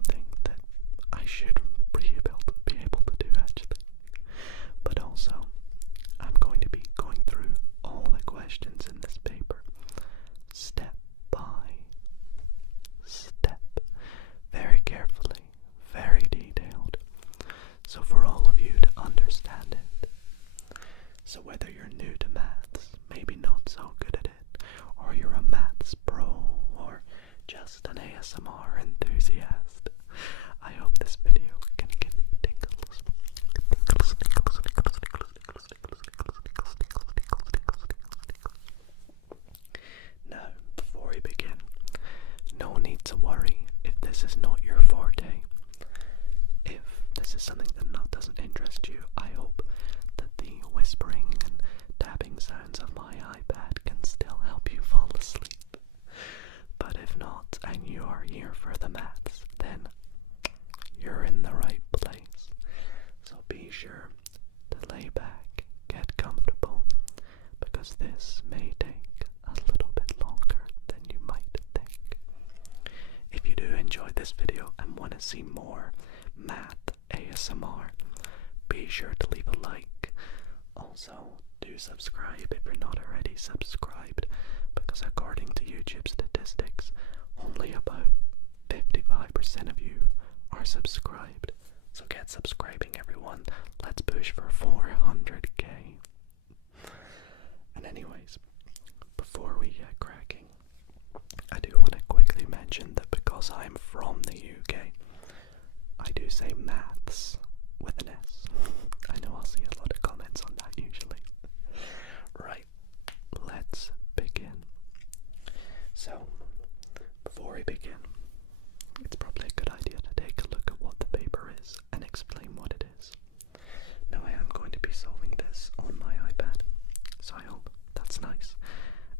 something that I should be able to do actually. But also, I'm going to be going through all the questions in this paper, step by step, very carefully, very detailed, so for all of you to understand it. So whether you're new to maths, maybe not so good at it, or you're a maths pro, or just an ASMR enthusiast, I hope this video can give you tingles. Now, before we begin, no need to worry if this is not your forte. If this is something that doesn't interest you, I hope that the whispering and tapping sounds of my iPad can still help you fall asleep. But if not, and you are here for the maths, then you're in the right place. So be sure to lay back, get comfortable, because this may take a little bit longer than you might think. If you do enjoy this video and want to see more math ASMR, be sure to leave a like. Also, do subscribe if you're not already subscribed, because according to YouTube statistics, only about 55% of you are subscribed. So get subscribing, everyone. Let's push for 400k. And anyways, before we get cracking, I do want to quickly mention that because I'm from the UK, I do say maths with an S. I know I'll see a lot of comments on that usually. Right, let's begin. So, before we begin, it's probably a good idea to take a look at what the paper is and explain what it is. Now I am going to be solving this on my iPad, so I hope that's nice.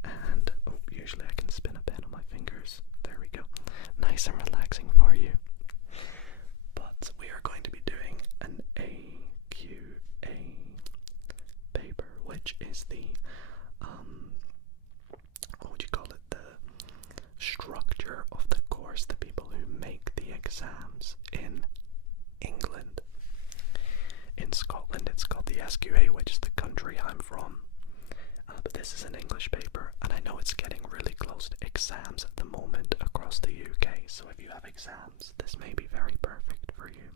And usually I can spin a pen on my fingers. There we go. Nice and relaxing for you. But we are going to be doing an AQA paper, which is the what would you call it? The structure of the course, the people who make the exams in England. In Scotland it's called the SQA, which is the country I'm from. But this is an English paper, and I know it's getting really close to exams at the moment across the UK, so if you have exams, this may be very perfect for you.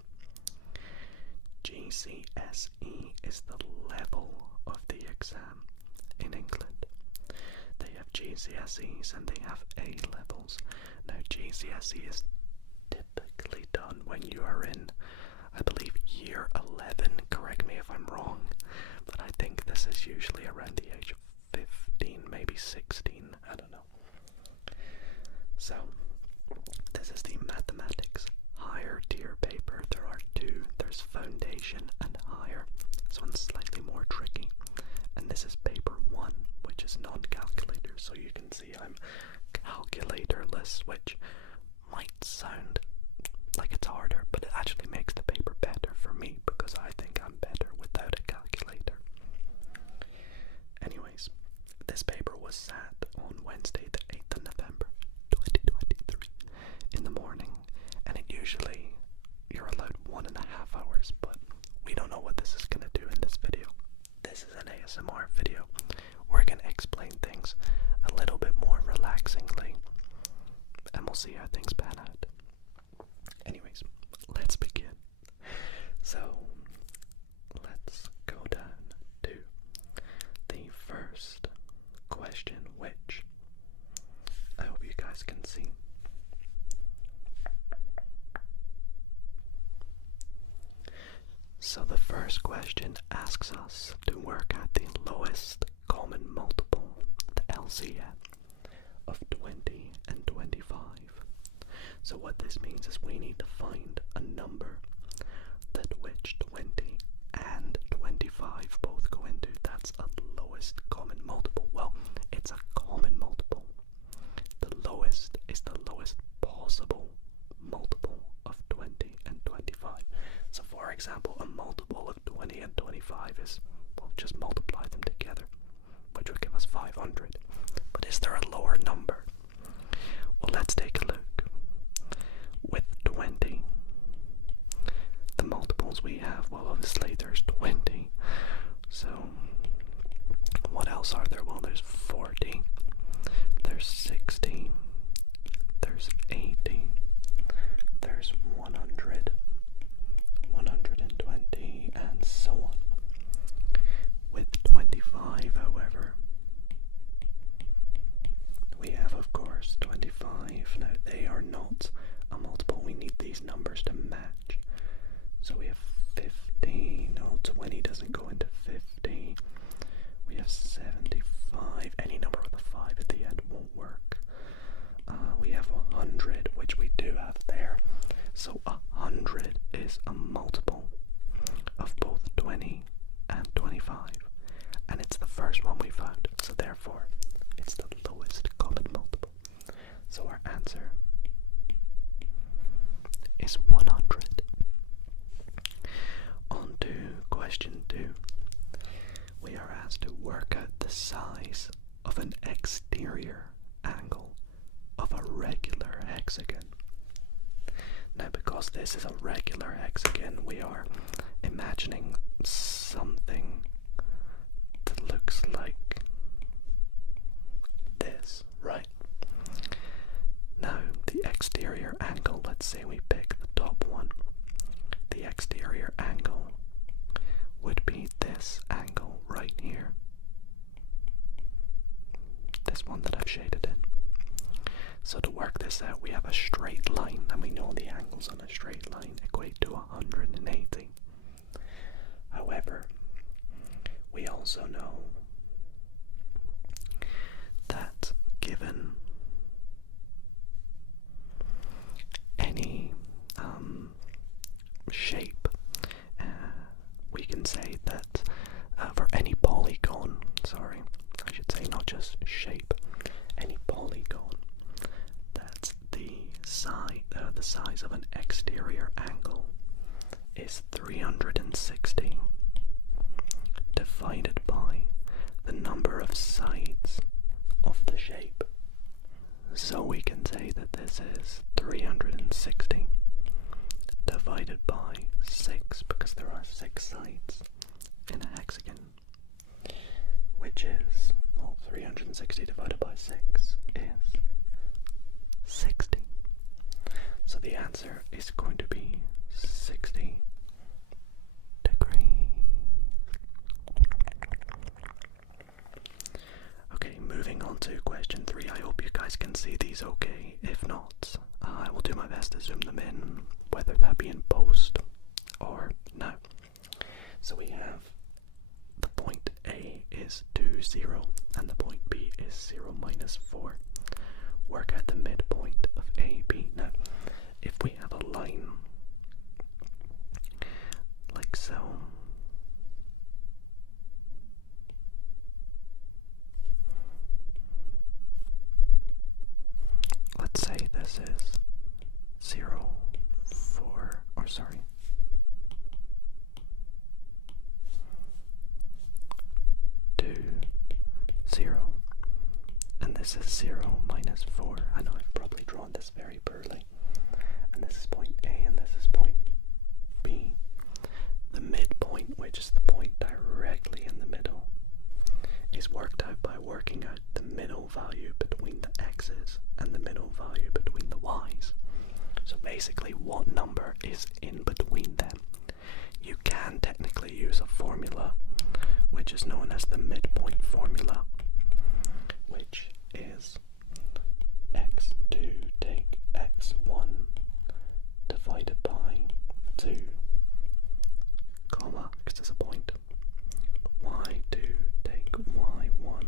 GCSE is the level of the exam in England. They have GCSEs and they have A levels. Now GCSE is typically done when you are in, I believe, year 11, correct me if I'm wrong, but I think this is usually around the age of 15, maybe 16, I don't know. So, this is the mathematics higher tier paper. There are two, there's foundation and higher. This one's slightly more tricky, and this is paper 1, which is non-calculator, so you can see I'm calculatorless, which might sound like it's harder, but it actually makes the paper better for me, because I think I'm better without a calculator. Anyways, this paper was sat on Wednesday the 8th of November 2023 in the morning, and it usually you're allowed 1.5 hours, but we don't know what this is going to do in this video. This is an ASMR video. We're going to explain things a little bit more relaxingly, and we'll see how things pan out. Anyways, let's begin. So, let's go down to the first question, which I hope you guys can see. So the first question asks us to work out the lowest common multiple, the LCM, of 20 and 25. So what this means is we need to find a number that which 20 and 25 both go into. That's a lowest common multiple. Well, it's a common multiple. The lowest is the lowest possible multiple of 20 and 25. So for example, a multiple of 20 and 25 is, well, just multiply them together, which would give us 500. But is there a lower number? Well, let's take a look. With 20, have? Well, obviously there's 20. So what else are there? Well, there's 40. There's 60. There's 80. There's 100. 120, and so on. With 25, however, we have, of course, 25. Now, they are not a multiple. We need these numbers to match. So we have 50. No, 20 doesn't go into 50. We have 75. Any number with a 5 at the end won't work. We have 100, which we do have there. So 100 is a multiple of both 20 and 25. And it's the first one we found. So therefore, it's the lowest common multiple. So our answer is 100. On to question 2. We are asked to work out the size of an exterior angle of a regular hexagon. Now, because this is a regular hexagon, we are imagining something that looks like this, right? Now, the exterior angle, let's say we pick the top one. The exterior angle would be this angle right here. This one that I've shaded in. So to work this out, we have a straight line, and we know the angles on a straight line equate to 180. However, we also know that given any shape, we can say that for any polygon, I should say not just shape, any polygon, that the size of an exterior angle is 360 divided by the number of sides of the shape. So we can say that this is 360 divided by 6, because there are 6 sides in a hexagon, which is, well, 360 divided by 6 is 60. So the answer is going to be 60 degrees. Okay, moving on to question 3. I hope you guys can see these okay. If not, I will do my best to zoom them in, whether that be in post or no. So we have the point A is 2, 0, and the point B is 0, minus 4. Work out the midpoint of AB. Now, if we have a line like so, let's say this is 0, 4, or sorry, 2, 0, and this is 0, minus 4. I know I've probably drawn this very poorly. And this is point A, and this is point B. The midpoint, which is the point directly in the middle, is worked out by working out the middle value between the x's and the middle value between the y's. So basically, what number is in between them? You can technically use a formula, which is known as the midpoint formula, which is x2 take x1 divided by 2, comma, because there's a point, y2 take y1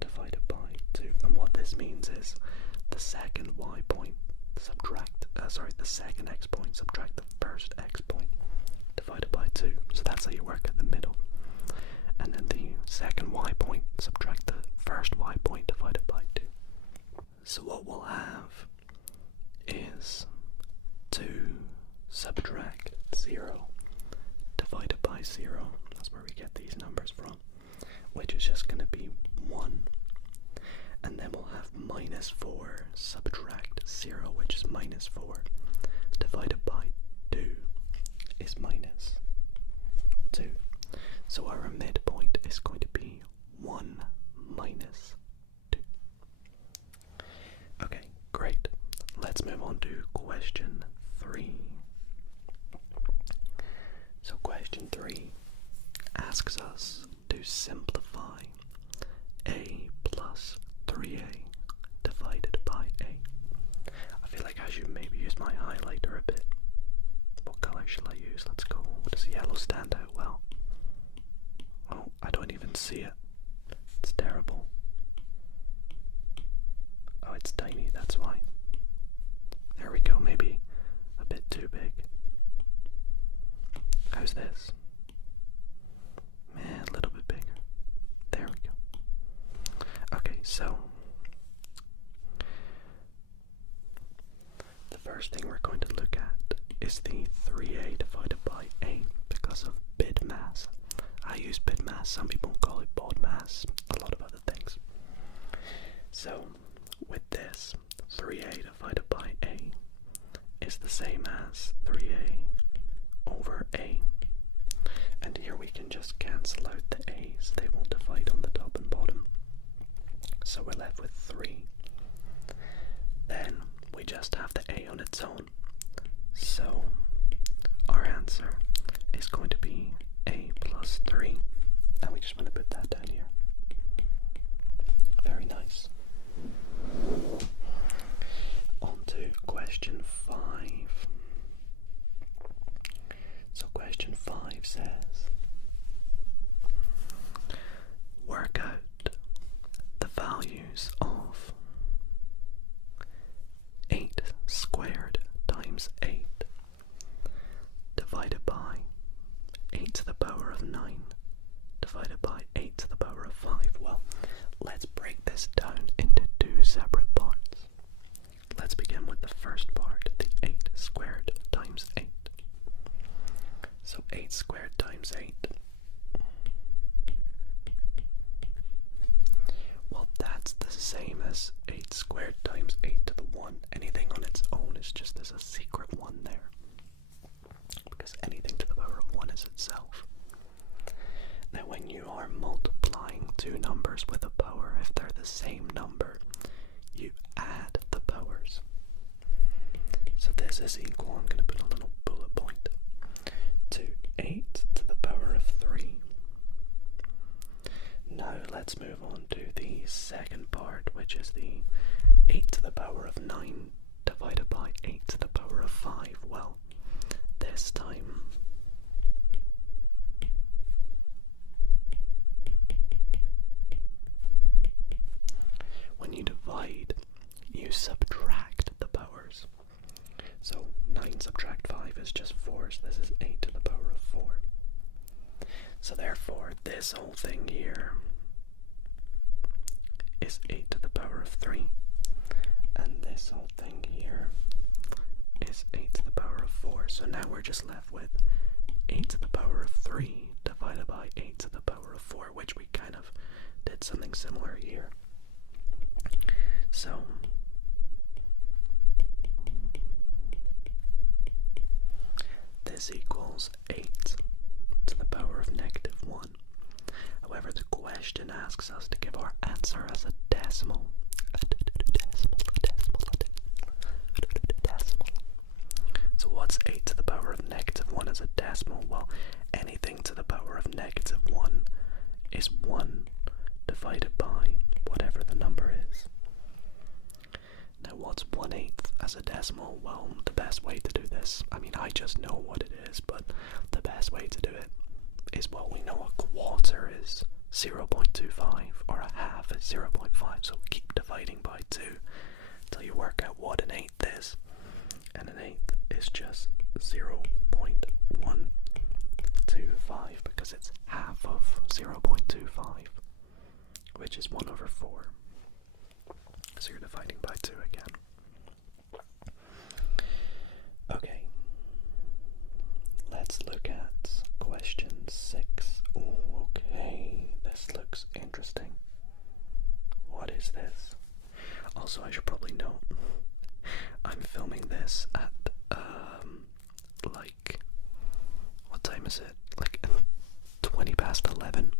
divided by 2. And what this means is the second y point subtract, the second x point subtract the first x point divided by 2. So that's how you work at the middle. And then the second y point subtract the first y point divided by 2. So what we'll have is 2 subtract 0 divided by 0. That's where we get these numbers from, which is just going to be 1. And then we'll have minus 4 subtract 0, which is minus 4, divided by 2 is minus So our midpoint is going to be 1 minus 2. Okay, great. Let's move on to question 3. So question 3 asks us to simplify a plus 3a divided by a. I feel like I should maybe use my highlighter a bit. What colour shall I use? Let's go. Does yellow stand out well? Oh, I don't even see it. It's terrible. Oh, it's tiny, that's why. There we go, maybe a bit too big. How's this? Man, a little bit bigger. There we go. Okay, so the first thing we're going to look at is the 3a divided by a because of bit mass. I use bit mass, some people call it baud mass, a lot of other things. So with this, 3a divided by a is the same as 3a over a. And here we can just cancel out the a's, they won't divide on the top and bottom. So we're left with 3. Then we just have the a on its own. So our answer is going to be a plus 3. And we just want to put that down here. Very nice. On to question 5. So question 5 says, work out the values of 8 squared times 8 divided by 8 to the power of 9 divided by 8 to the power of 5. Well, let's break this down into 2 separate parts. Let's begin with the first part, the 8 squared times 8. So 8 squared times 8. Well, that's the same as 8 squared times 8 to the 1. Anything on its own is just there's a secret 1 there. Because anything to the power of 1 is itself. Now when you are multiplying two numbers with a power, if they're the same number, you add the powers. So this is equal, I'm going to put a little bullet point, to 8 to the power of 3. Now let's move on to the second part, which is the 8 to the power of 9 divided by 8 to the power of 5. Well, this time when you divide, you subtract the powers. So 9 subtract 5 is just 4, so this is 8 to the power of 4. So therefore, this whole thing here is 8 to the power of 3. And this whole thing here is 8 to the power of 4. So now we're just left with 8 to the power of 3 divided by 8 to the power of 4, which we kind of did something similar here. So this equals 8 to the power of negative 1. However, the question asks us to give our answer as a decimal. So what's 8 to the power of negative 1 as a decimal? Well, anything to the power of negative 1 is 1 divided by whatever the number is. Now what's 1/8 as a decimal? Well, the best way to do this, I mean I just know what it is, but the best way to do it is, well, we know a quarter is 0.25 or a half is 0.5, so keep dividing by 2 until you work out what an 1/8 is. And an 1/8 is just 0.125 because it's half of 0.25, which is 1 over 4. So you're dividing by 2 again. Okay, let's look at question 6. Ooh, okay, this looks interesting. What is this? Also, I should probably note, I'm filming this at, like, what time is it? Like 20 past 11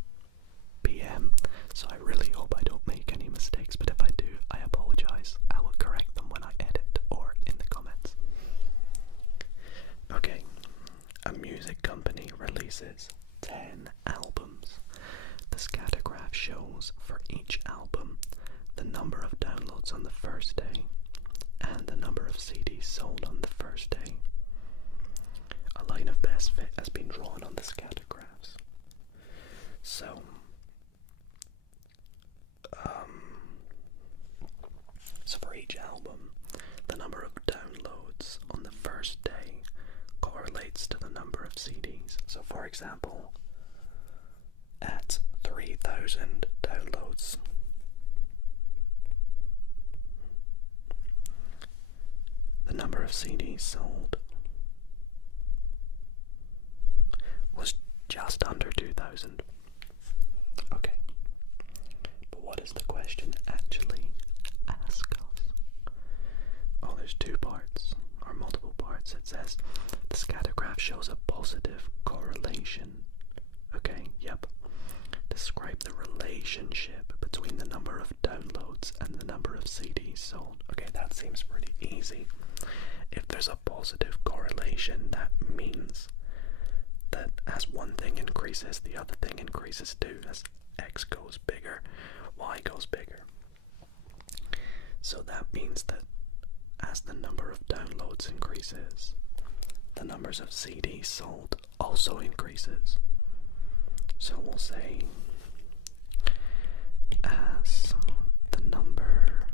p.m. So I really hope I don't make any mistakes, but if I do, I apologize. I will correct them when I edit or in the comments. Okay, a music company releases 10 albums. The scattergraph shows for each album the number of downloads on the first day and the number of CDs sold on the first day. A line of best fit has been drawn on the scattergraphs. So for each album, the number of downloads on the first day correlates to the number of CDs. So for example, at 3,000 downloads, the number of CDs sold was just under 2,000. Okay, but what does the question actually ask us? Oh, there's two parts, or multiple parts. It says the scattergraph shows a positive correlation. Okay, yep. Describe the relationship between the number of downloads and the number of CDs sold. Okay, that seems pretty easy. If there's a positive correlation, that means that as one thing increases, the other thing increases too. As X goes bigger, Y goes bigger. So that means that as the number of downloads increases, the numbers of CDs sold also increases. So we'll say as the number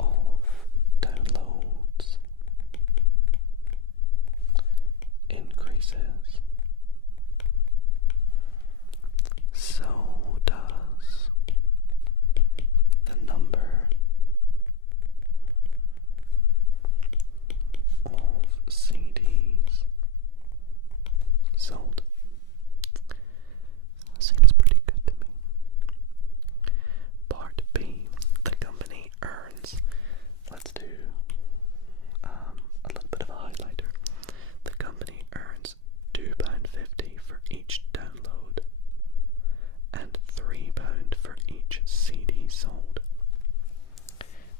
of downloads increases, so does the number of CDs sold. Seems pretty good to me. Part B, the company earns. Let's do a little bit of a highlighter. The company earns £2.50 for each download and £3 for each CD sold.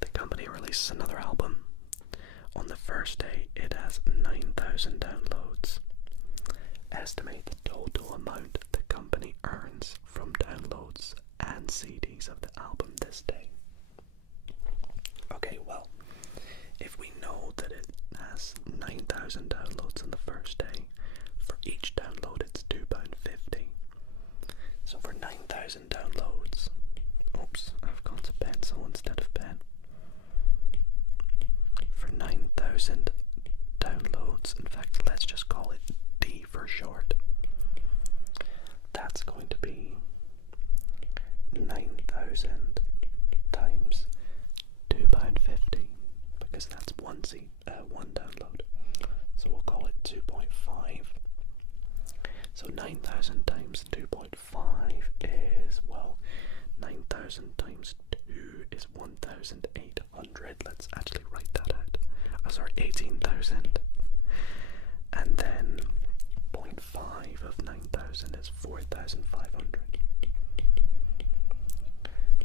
The company releases another album. On the first day, it has 9,000 downloads. Estimate the total amount the company earns from downloads and CDs of the album this day. Okay, well, if we know that it has 9,000 downloads on the first day, for each download it's £2.50. So for 9,000 downloads, oops, I've gone to pencil instead of pen. For 9,000 downloads, in fact, let's just call it D for short. That's going to be 9,000 times £2.50, because that's one download. So we'll call it 2.5. So 9,000 times 2.5 is, well, 9,000 times 2 is 1,800. Let's actually write that out. Oh, sorry, 18,000. And then 0.5 of 9,000 is 4,500,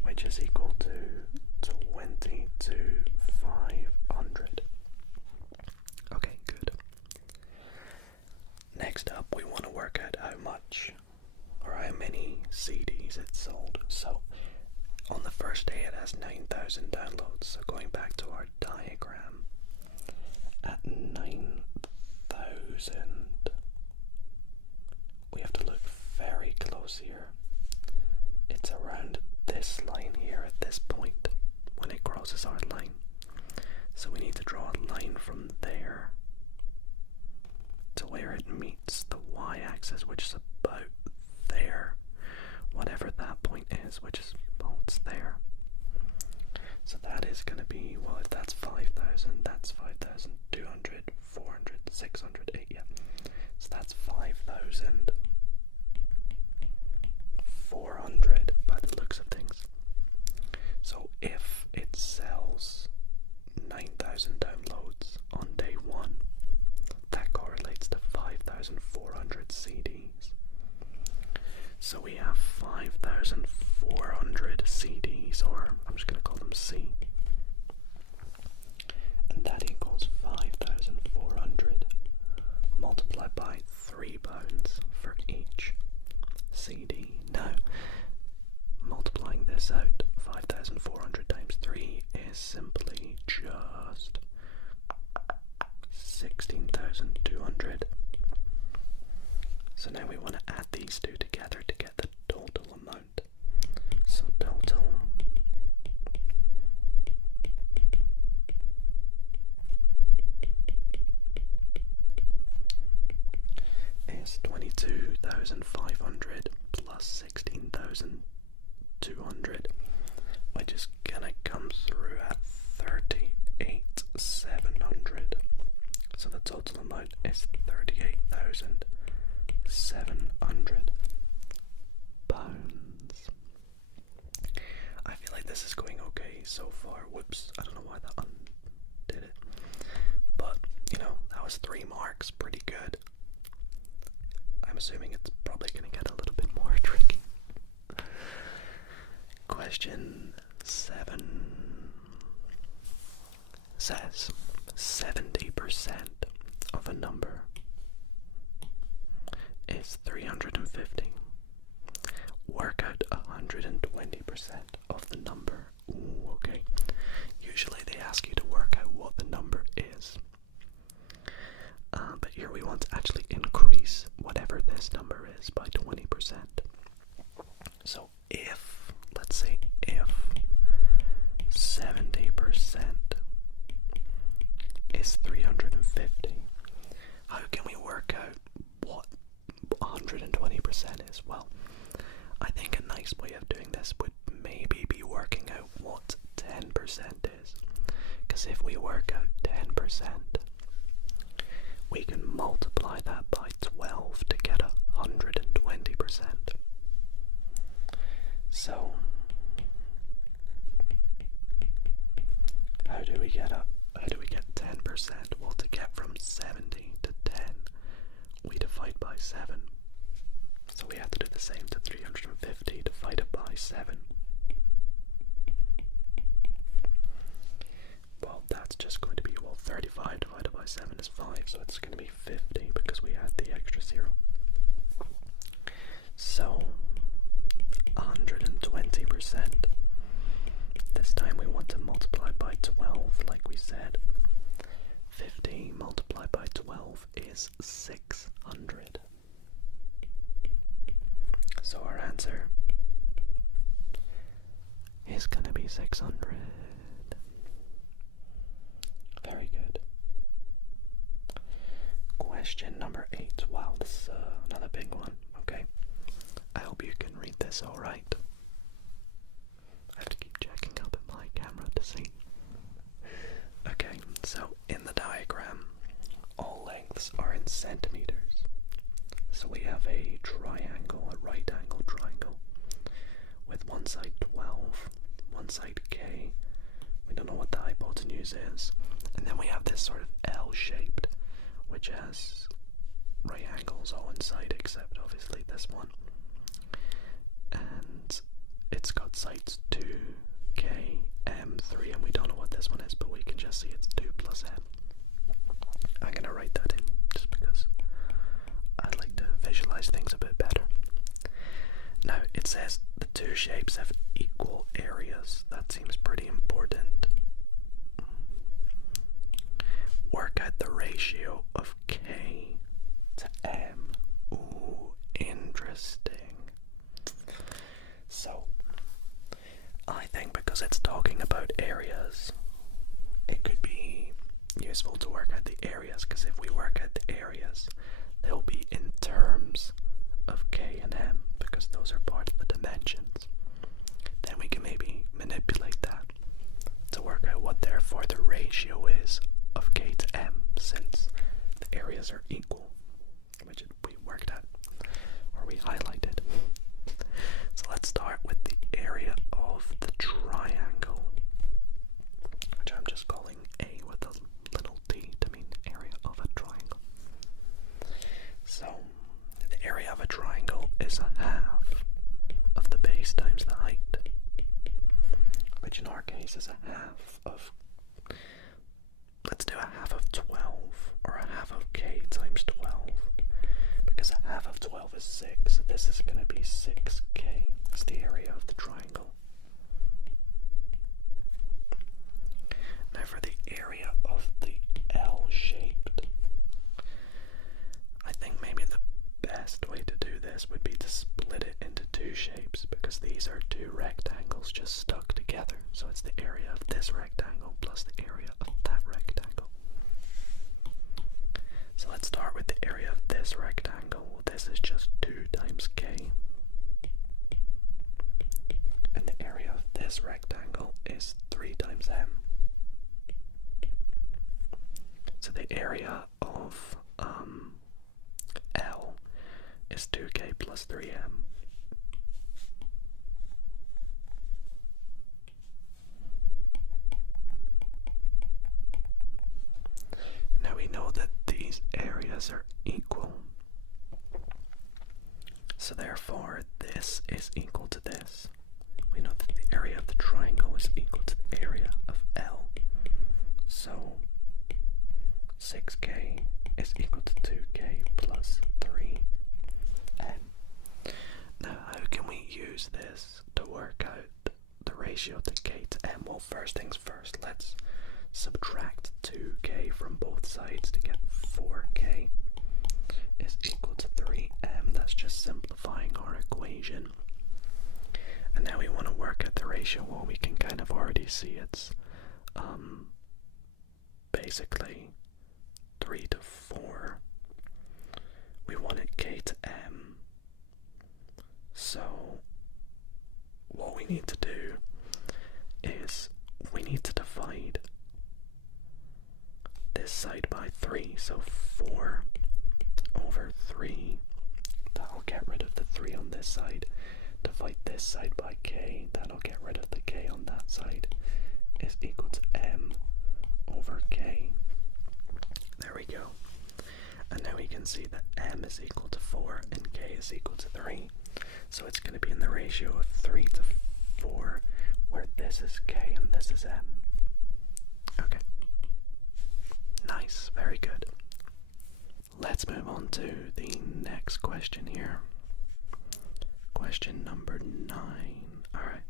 which is equal to 22,500. Okay, good. Next up, we want to work out how much or how many CDs it sold. So on the first day it has 9,000 downloads. So going back to our diagram, at 9,000 we have to look very close here. It's around this line here at this point when it crosses our line. So we need to draw a line from there to where it meets the y-axis, which is about there, whatever that point is, which is, well, it's there. So that is going to be, well, if that's 5,000, that's 5,200, 400, 600, 8, yeah. So that's 5,400 by the looks of things. So if it sells 9,000 downloads on day one, that correlates to 5,400 So now we want to add these two together to get the total amount. So total is 22,500 plus 16,200, which is gonna come through at 38,700. So the total amount is 38,700 pounds. I feel like this is going okay so far. Whoops, I don't know why that undid it. But, you know, that was 3 marks, pretty good. I'm assuming it's probably going to get a little bit more tricky. Question 7 says 70% of a number is 350. Work out 120% of the number. Ooh, okay. Usually they ask you to work out what the number is. But here we want to actually increase whatever this number is by 20%. So if, let's say if 70% is 350, how can we work out what 120% is? Well, I think a nice way of doing this would maybe be working out what 10% is. Because if we work out 10%, we can multiply that by 12 to get 120%. So, how do we get 10%? Well, to get from 70 to 10, we divide by 7. So we have to do the same to 350 divided by 7. Well, that's just going to be, 35 divided by 7 is 5, so it's going to be 50 because we had the extra 0. So, 120%. This time we want to multiply by 12, like we said. 50 multiplied by 12 is 600. So our answer is going to be 600. Very good. Question number 8. Wow, this is another big one. Okay. I hope you can read this alright. I have to keep checking up at my camera to see. Okay, so in the diagram, all lengths are in centimeters. So we have a triangle, a right angle triangle, with one side 12, one side K. We don't know what the hypotenuse is. And then we have this sort of L-shaped, which has right angles on one side, except obviously this one. And it's got sides 2, K, M, 3, and we don't know what this one is, but we can just see it's 2 plus M. I'm going to write that in, just because I'd like to visualize things a bit better. Now, it says the two shapes have equal areas. That seems pretty important. Work out the ratio of K to M. Ooh, interesting. So, I think because it's talking about areas, it could be useful to work out the areas, because if we work out the areas, they'll be in terms of K and M, because those are part of the dimensions. Then we can maybe manipulate that to work out what therefore the ratio is of K to M, since the areas are equal, which we worked out, or we highlighted. So let's start with the area of the triangle, which I'm just calling A with a little t to mean area of a triangle. So the area of a triangle is a half of the base times the height, which in our case is a half of, let's do a half of 12, or a half of K times 12, because a half of 12 is 6, so this is going to be 6K. That's the area of the triangle. Now for the area of the L-shaped, I think maybe the best way let's start with the area of this rectangle. This is just 2 times k. And the area of this rectangle is 3 times m. So the area of L is 2k plus 3m. Now we know that these areas are equal. So therefore this is equal to this. We know that the area of the triangle is equal to the area of L. So 6k is equal to 2k plus 3m. Now how can we use this to work out the ratio to k to m? Well, first things first, let's subtract 2k from both sides to get 4k is equal to 3m. That's just simplifying our equation. And now we want to work out the ratio. Well, we can kind of already see it's basically 3 to 4. We wanted k to m. So what we need to do is we need to divide this side by 3. So 4 over 3. That'll get rid of the 3 on this side. Divide this side by k. That'll get rid of the k on that side. Is equal to m over k. There we go. And now we can see that m is equal to 4 and k is equal to 3. So it's going to be in the ratio of 3 to 4, where this is k and this is m. Okay. Nice. Very good. Let's move on to the next question here. Question number 9. Alright.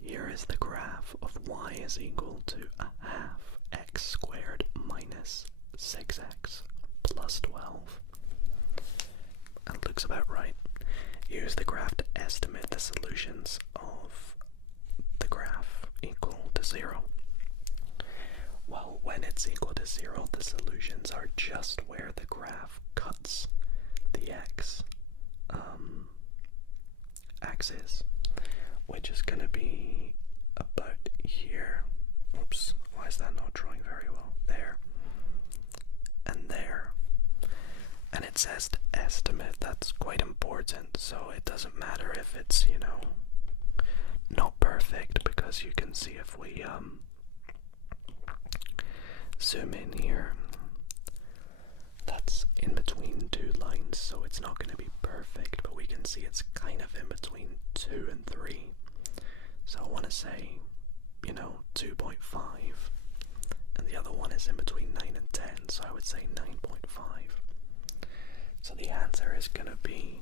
Here is the graph of y is equal to a half x squared minus 6x plus 12. That looks about right. Use the graph to estimate the solutions of the graph equal to 0. Well, when it's equal to 0, the solutions are just where the graph cuts the x axis, which is going to be about here. Oops, why is that not drawing very well? There and there. And it says to estimate. That's quite important, so it doesn't matter if it's, you know, not perfect, because you can see if we zoom in here, that's in between 2 lines, so it's not going to be perfect, but we can see it's kind of in between 2 and 3. So I want to say, you know, 2.5, and the other one is in between 9 and 10, so I would say 9.5. So the answer is going to be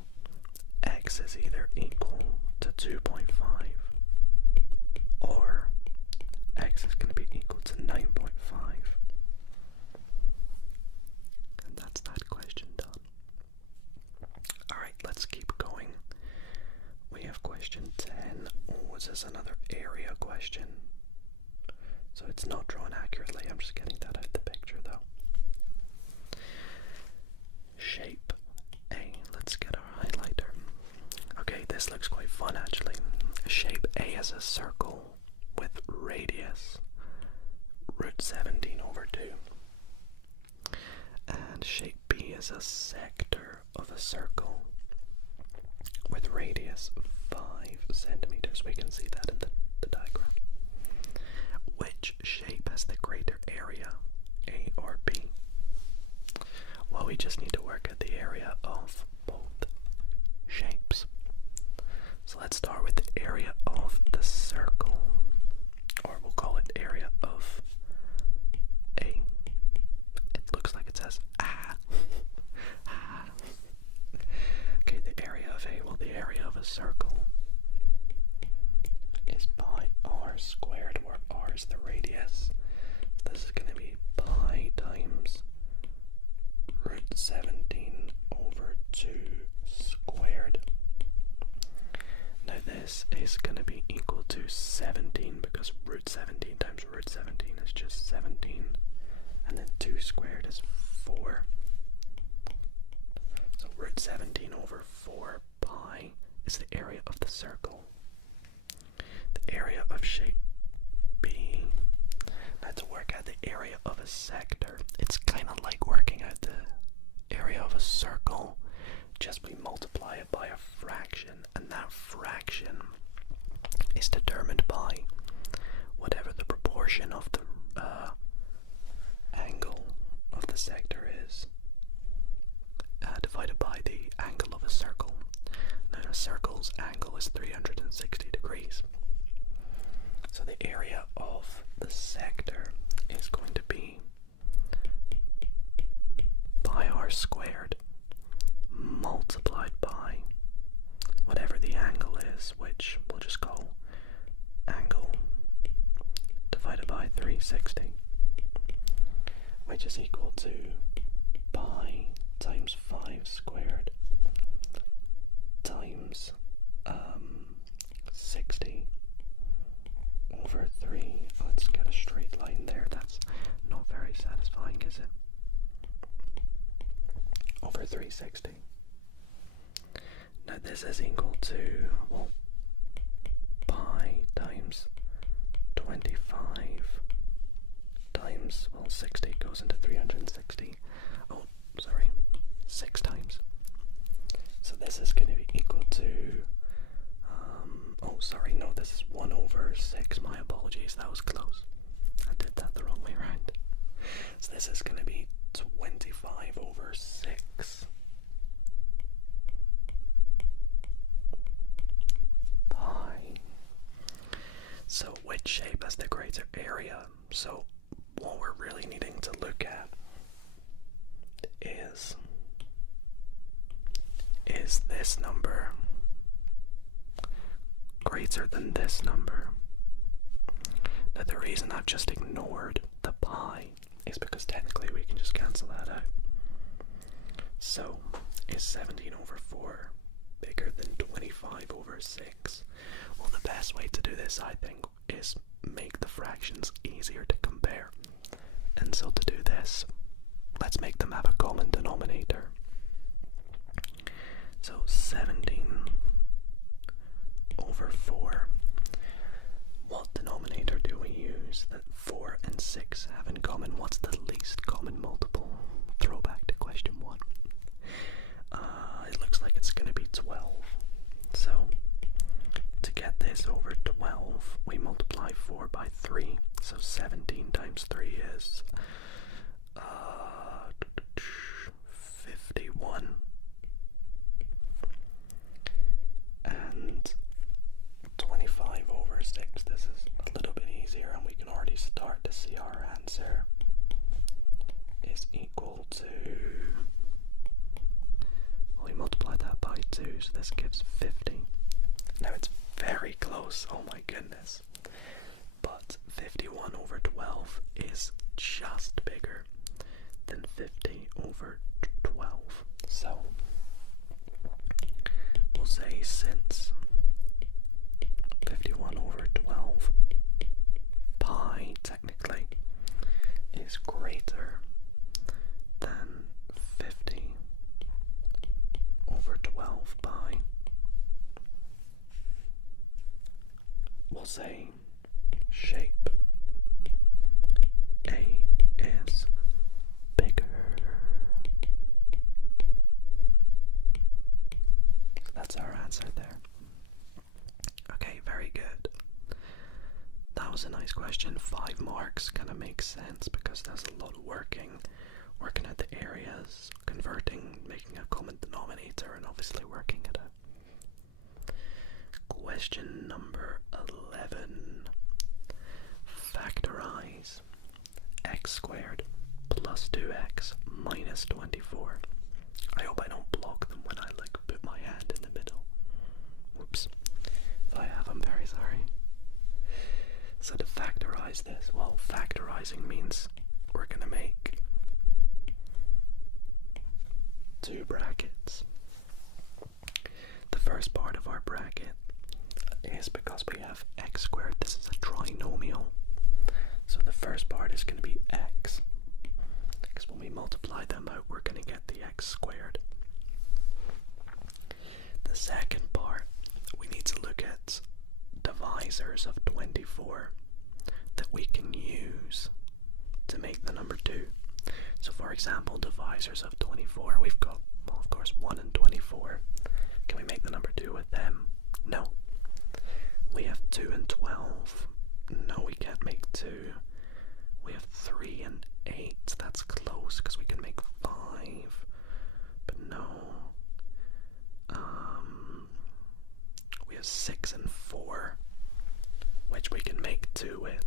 x is either equal to 2.5 or x is going to be equal to 9.5. And that's that question done. Alright, let's keep going. We have question 10. Oh, is this another area question? So it's not drawn accurately. I'm just getting that out of the picture though. Shape A. Let's get our highlighter. Okay, this looks quite fun actually. Shape A is a circle with radius root 17 over 2. And shape B is a sector of a circle with radius 5 centimeters. We can see that in the diagram. Which shape has the greater area, A or B? Well, we just need to work out the area of both shapes. So let's start with the area of the circle, or we'll call it area of A. It looks like it says ah. Ah. Okay, the area of A, well, the area of a circle is pi r squared, where r is the radius. This is going to be pi times root 17 over 2 squared. Now this is going 17 over 4 pi is the area of the circle. The area of shape B. Now to work out the area of a sector, it's kind of like working out the area of a circle, just we multiply it by a fraction, and that fraction is determined by whatever the proportion of the angle of the sector is, divided by the angle of a circle. Now a circle's angle is 360 degrees. So the area of the sector is going to be pi r squared multiplied by whatever the angle is, which we'll just call angle, divided by 360, which is equal to pi times 5 squared times 60 over 3. Let's get a straight line there. That's not very satisfying, is it? Over 360. Now this is equal to, well, pi times 25 times, well, 60 goes into 360. Oh, sorry, 6 times. So this is going to be equal to, oh, sorry, no, this is 1 over 6. My apologies, that was close. I did that the wrong way around. So this is going to be 25 over 6 pi. So which shape has the greater area? So what we're really needing to look at is this number greater than this number? Now the reason I've just ignored the pi is because technically we can just cancel that out. So is 17 over 4 bigger than 25 over 6? Well, the best way to do this, I think, is make the fractions easier to compare. And so to do this, let's make them have a common denominator. So 17 over 4. What denominator do we use that 4 and 6 have in common? What's the least common multiple? Throwback to question 1. It looks like it's going to be 12. So to get this over 12, we multiply 4 by 3. So 17 times 3 is 51. And 25 over 6, this is a little bit easier, and we can already start to see our answer is equal to, well, we multiply that by 2, so this gives 50. Now it's very close, oh my goodness, but 51 over 12 is just bigger than 50 over 12. So we'll say since 51 over 12 pi technically is greater than 50 over 12 pi, we'll say shape A is bigger. So that's our answer there. Okay, very good. That was a nice question. 5 marks kind of makes sense because there's a lot of working at the areas, converting, making a common denominator, and obviously working it out. Question number 11. Factorize x squared plus 2x minus 24. I hope I don't block them when I put my hand in the middle. Whoops. If I have, I'm very sorry. So to factorize this, well, factorizing means we're going to make 2 brackets. The first part of our bracket is, because we have x squared, this is a trinomial. So the first part is going to be x, because when we multiply them out, we're going to get the x squared. For example, divisors of 24. We've got, well, of course, 1 and 24. Can we make the number 2 with them? No. We have 2 and 12. No, we can't make 2. We have 3 and 8. That's close because we can make 5. But no. We have 6 and 4, which we can make 2 with.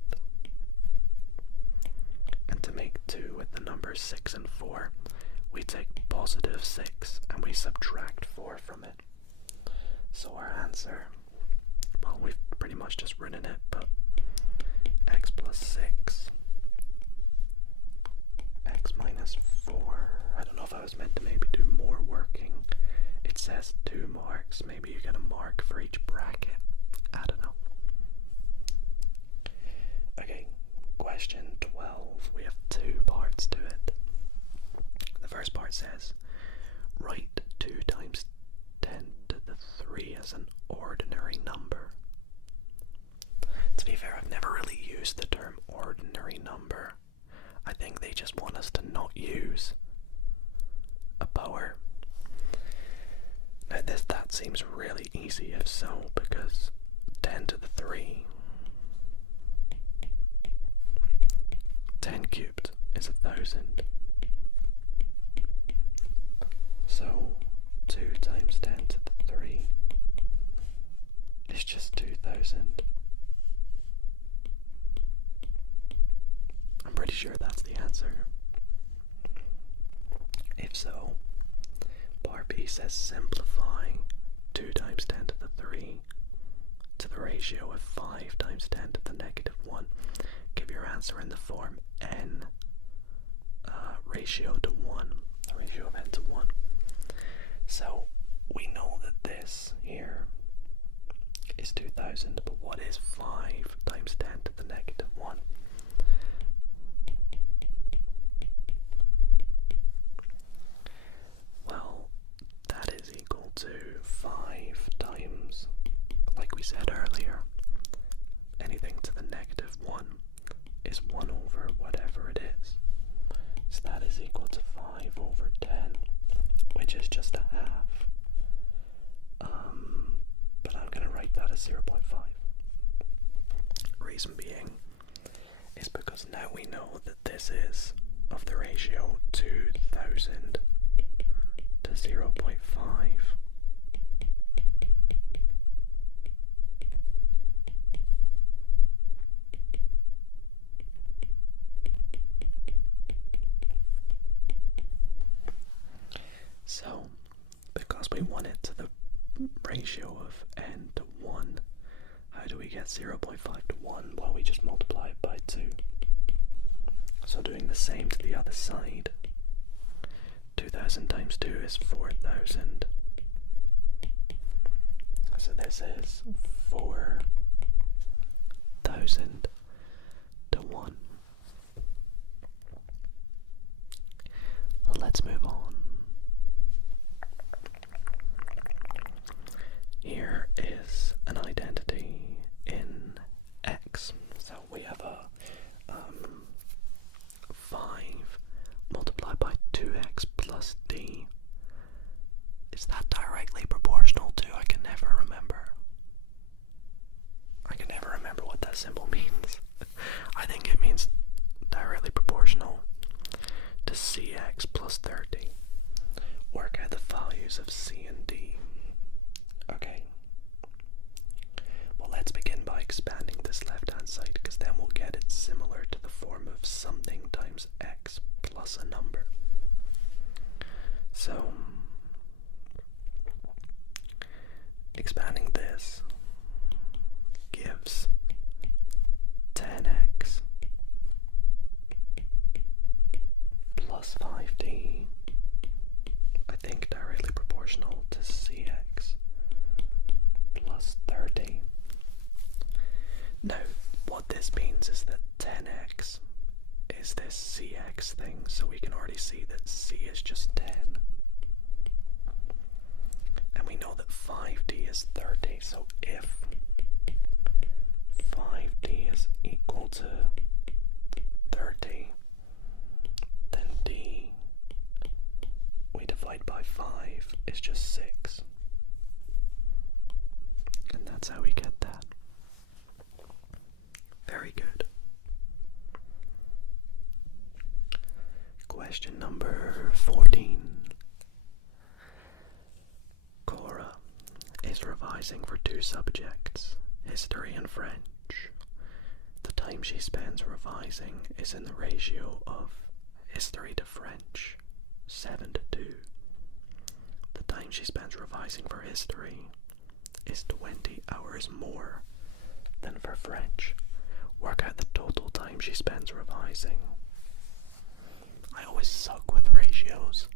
And to make 2 with the numbers 6 and 4, we take positive 6 and we subtract 4 from it. So our answer, well, we've pretty much just written it, but x plus 6, x minus 4. I don't know if I was meant to maybe do more working. It says 2 marks. Maybe you get a mark for each bracket. I don't know. Okay, question 12. We have 2 parts to it. The first part says, write 2 times 10 to the 3 as an ordinary number. To be fair, I've never really used the term ordinary number. I think they just want us to not use a power. Now that seems really easy if so, because 10 to the 3, 10 cubed is 1,000. So 2 times 10 to the 3 is just 2,000. I'm pretty sure that's the answer. If so, part B says simplify 2 times 10 to the 3 to the ratio of 5 times 10 to the negative 1. Give your answer in the form n ratio to 1, the ratio of n to 1. So we know that this here is 2,000, but what is 5 times 10 to the negative 1? Well, that is equal to 5 times, like we said earlier, anything to the negative 1 is 1 over whatever it is. So that is equal to 5 over 10, which is just a half. But I'm going to write that as 0.5. Reason being is because now we know that this is of the ratio 2,000 to 0.5. So, because we want it to the ratio of n to 1, how do we get 0.5 to 1? Well, we just multiply it by 2. So doing the same to the other side, 2,000 times 2 is 4,000. So this is 4,000 to 1. Let's move on. Here is an identity in X. So we have a 5 multiplied by 2x plus d. Is that directly proportional to? I can never remember. I can never remember what that symbol means. I think it means directly proportional to cx plus 30. Work out the values of c and d. Okay. Well, let's begin by expanding this left-hand side, because then we'll get it similar to the form of something times x plus a number. So, expanding this gives 10x plus 5d, I think directly proportional to cx plus 30. Now, what this means is that 10x is this cx thing, so we can already see that c is just 10. And we know that 5d is 30, so if 5d is equal to 30, then d 5 is just 6. And that's how we get that. Very good. Question number 14. Cora is revising for 2 subjects, history and French. The time she spends revising is in the ratio of history to French, 7 to 2. The time she spends revising for history is 20 hours more than for French. Work out the total time she spends revising. I always suck with ratios.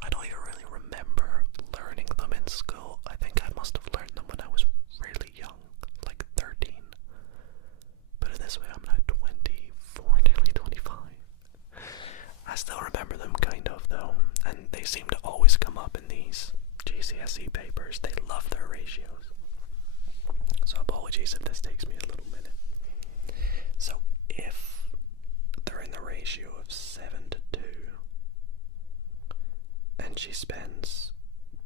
I don't even really remember learning them in school. I think I must have learned them when I was really young, like 13. But in this way I'm now 24, nearly 25. I still remember them kind of though, and they seem to always come up in these GCSE papers. They love their ratios. So apologies if this takes me a little minute. So if they're in the ratio of 7 to 2, and she spends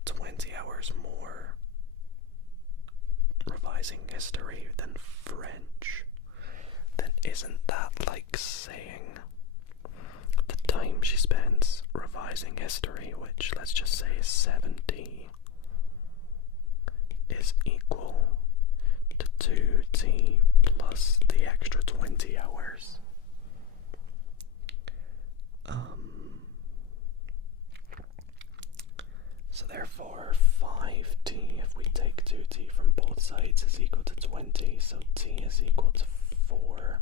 20 hours more revising history than French, then isn't that like saying the time she spends revising history, which let's just say is 70, is equal to 2t plus the extra 20 hours? So therefore 5t, if we take 2t from both sides, is equal to 20, so t is equal to 4.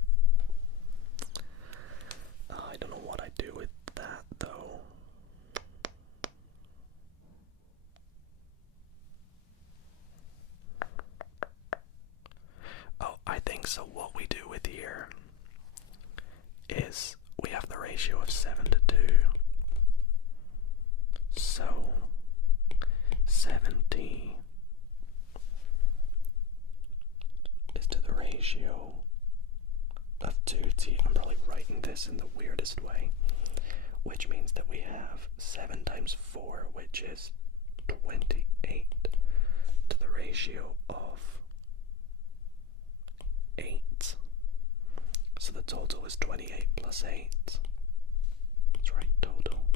I don't know what I do with that though. Oh, I think so what we do with here is we have the ratio of 7 to 2. So 70 is to the ratio of 2t. I'm probably writing this in the weirdest way, which means that we have 7 times 4, which is 28, to the ratio of 8. So the total is 28 plus 8. Let's write total.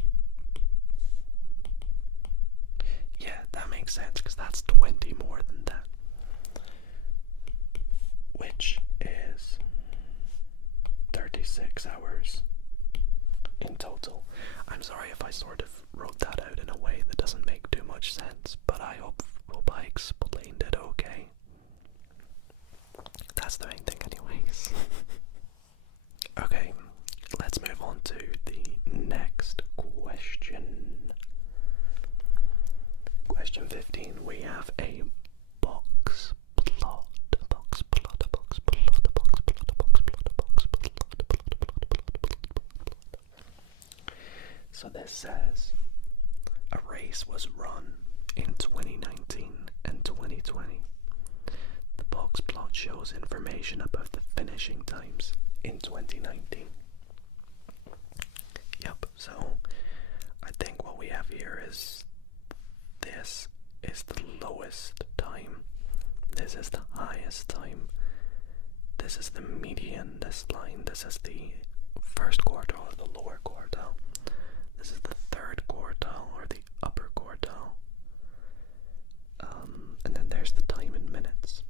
Yeah, that makes sense, because that's 20 more than that, which is 36 hours in total. I'm sorry if I sort of wrote that out in a way that doesn't make too much sense, but I hope I explained it okay. That's the main thing anyways. Okay, let's move on to the next question. Question 15, we have a box plot. So this says, a race was run in 2019 and 2020. The box plot shows information about the finishing times in 2019. Yep, so I think what we have here is this is the lowest time, this is the highest time, this is the median, this line, this is the first quartile or the lower quartile, this is the third quartile or the upper quartile, and then there's the time in minutes.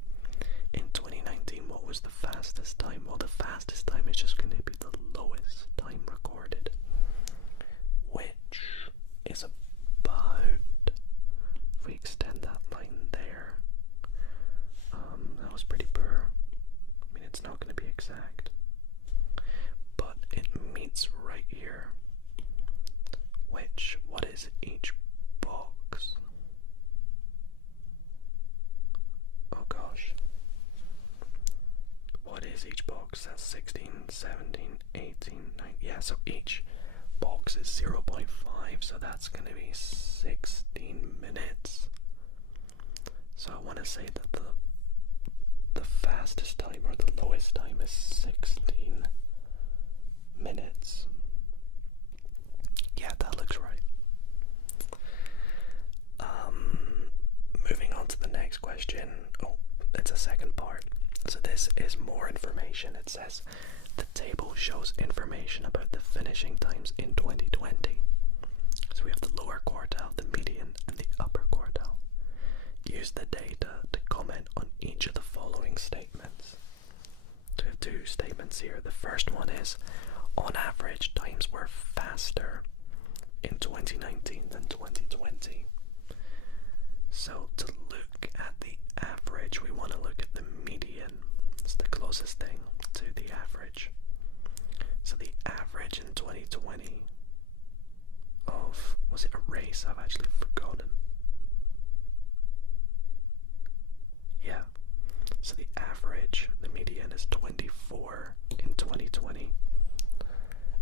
In 2019, what was the fastest time? Well, the fastest time is just going to be the lowest time recorded, which is about, if we extend that line there, that was pretty poor. I mean, it's not going to be exact, but it meets right here, which, what is each box? Oh gosh. What is each box? That's 16, 17, 18, 19. Yeah, so each box is 0.5, so that's going to be 16 minutes. So I want to say that the fastest time or the lowest time is 16 minutes. Yeah, that looks right. this is more information. It says the table shows information about the finishing times in 2020. So we have the lower quartile, the median, and the upper quartile. Use the data to comment on each of the following statements. So we have two statements here. The first one is, on average, times were faster in 2019 than 2020. So to look at the average, we want to look at the median. It's the closest thing to the average. So the average in 2020 of, was it a race? I've actually forgotten. Yeah. So the average, the median is 24 in 2020.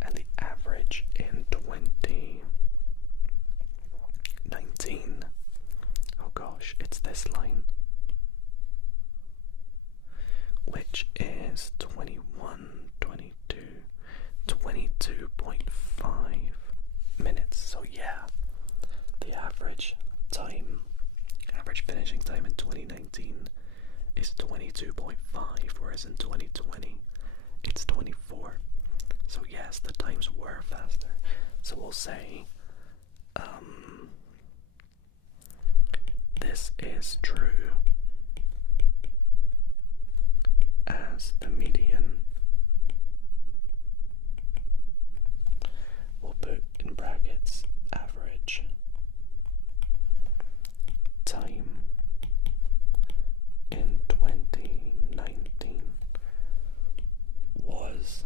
And the average in 2019, oh gosh, it's this line, which is 22.5 minutes. So yeah, the average finishing time in 2019 is 22.5, whereas in 2020 it's 24. So yes, the times were faster. So we'll say this is true as the median. We'll put in brackets average time in 2019 was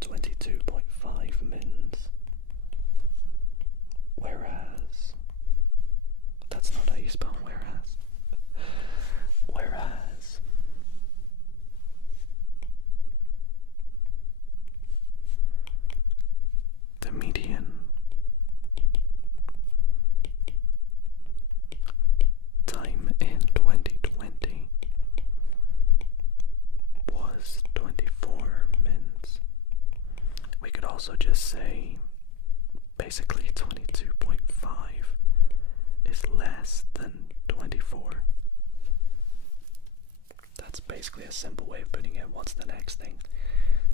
22.5 mins, whereas that's not how you spell whereas the median time in 2020 was 24 mins. We could also just say basically 22.5 is less than 24. That's basically a simple way of putting it. What's the next thing?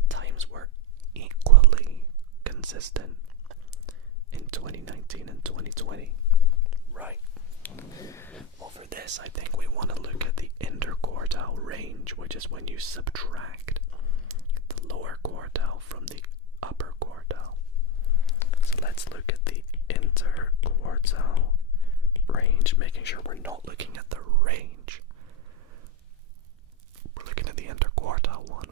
Times were equally consistent in 2019 and 2020. Right. Well, for this, I think we want to look at the interquartile range, which is when you subtract the lower quartile from the upper quartile. So let's look at the interquartile range, making sure we're not looking at the range. We're looking at the interquartile one.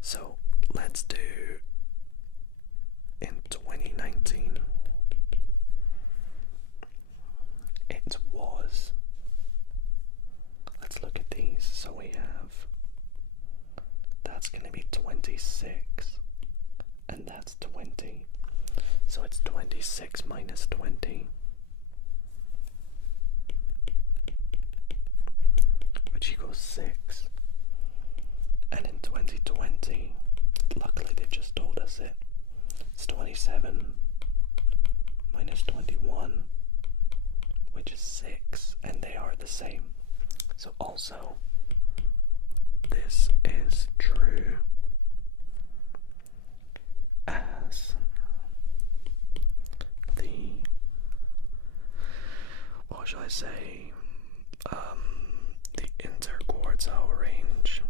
So let's do in 2019 it was, let's look at these. So we have, that's going to be 26 and that's 20. So it's 26 minus 20, which equals 6. And in 2020, luckily they just told us it, it's 27 minus 21, which is 6, and they are the same. So also, this is true as the, what should I say, the interquartile range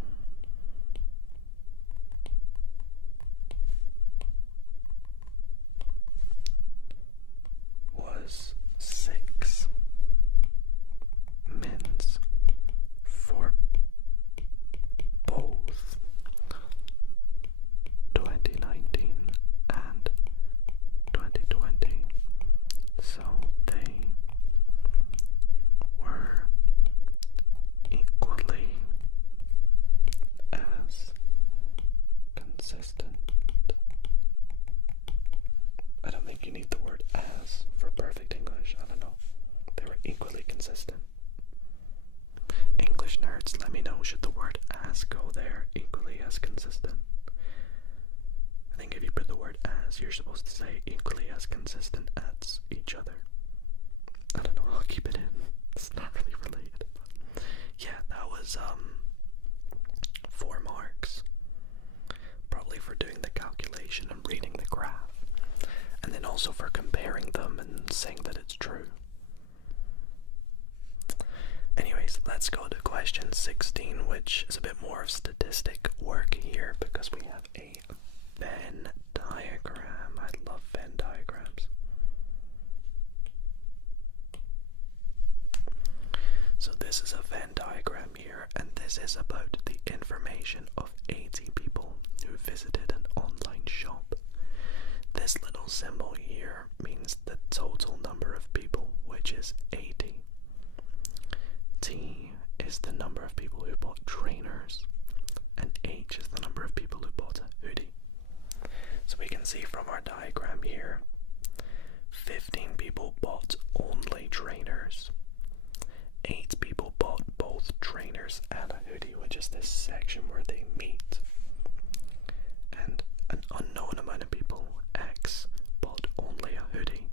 was 6 mins for both 2019 and 2020. So they were equally as consistent. I don't think you need the word as for perfect English. I don't know. They were equally consistent. English nerds, let me know, should the word as go there? Equally as consistent. I think if you put the word as, you're supposed to say equally as consistent as each other. I don't know, I'll keep it in. It's not really related. But was 4 marks, probably for doing the calculation and reading the graph, and then also for comparing them and saying that it's true. Anyways, let's go to question 16, which is a bit more of statistic work here because we have a Venn diagram. I love Venn diagrams. So this is a Venn diagram here, and this is about the information of 80 people who visited an online shop. This little symbol here means the total number of people, which is 80. T is the number of people who bought trainers, and H is the number of people who bought a hoodie. So we can see from our diagram here, 15 people bought only trainers. 8 people bought both trainers and a hoodie, which is this section where they meet. And an unknown amount of people, X, bought only a hoodie.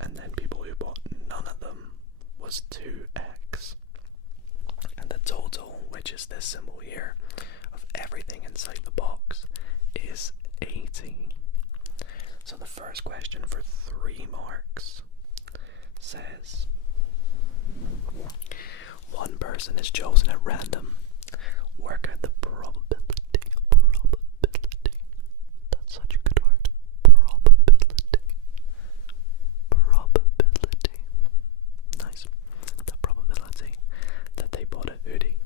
And then people who bought none of them was 2X. And the total, which is this symbol here, of everything inside the box is 80. So the first question for 3 marks says, one person is chosen at random. Work out the probability. That's such a good word. Probability. Nice. The probability that they bought a hoodie.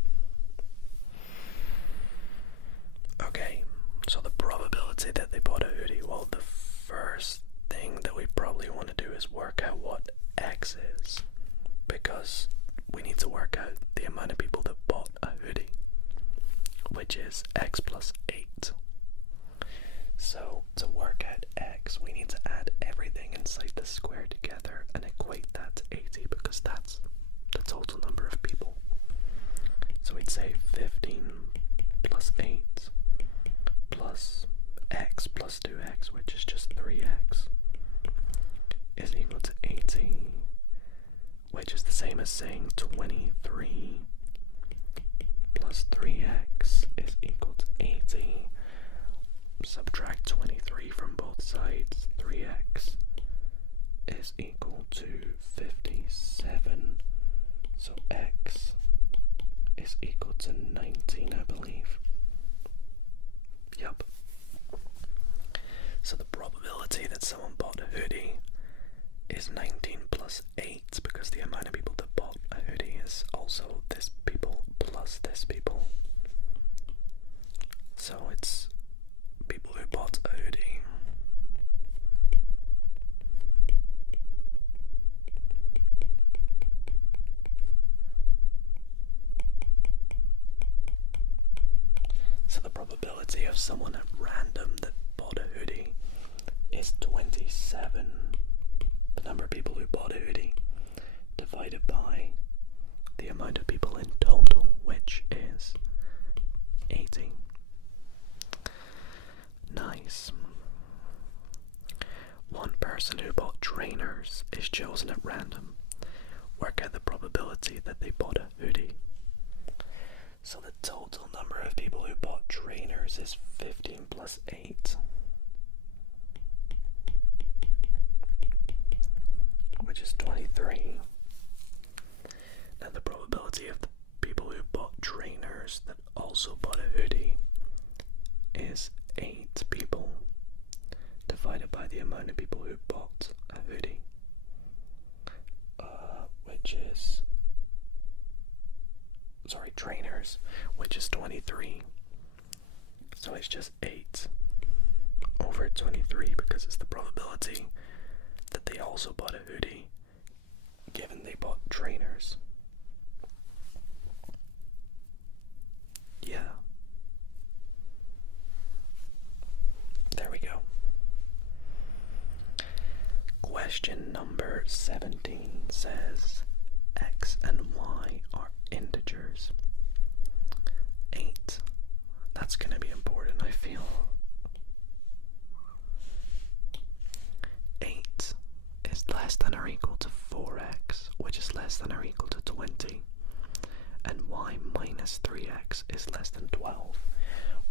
Okay, so the probability that they bought a hoodie. Well, the first thing that we probably want to do is work out what X is, because we need to work out the amount of people that bought a hoodie, which is X plus 8. So to work out X, we need to add everything inside the square together and equate that to 80, because that's the total number of people. So we'd say 15 plus 8 plus X plus 2X, which is just 3X, is equal to 80, which is the same as saying 23 plus 3X is equal to 80. Subtract 23 from both sides, 3X is equal to 57. So X is equal to 19, I believe. Yep. So the probability that someone bought a hoodie is 19 plus 8, because the amount of people that bought a hoodie is also this people plus this people. So it's people who bought a hoodie. So the probability of someone at random that bought a hoodie is 27. The number of people who bought a hoodie divided by the amount of people in total, which is 80. Nice. One person who bought trainers is chosen at random. Work out the probability that they bought a hoodie. So the total number of people who bought trainers is 15 plus 8. Which is 23. Now the probability of the people who bought trainers that also bought a hoodie is 8 people divided by the amount of people who bought a hoodie, which is, trainers, which is 23. So it's just 8 over 23, because it's the probability that they also bought a hoodie given they bought trainers. Yeah. There we go. Question number 17 says X and Y are integers. 8. That's going to be important, I feel. 8 is less than or equal to 4x, which is less than or equal to 20. and y minus 3x is less than 12.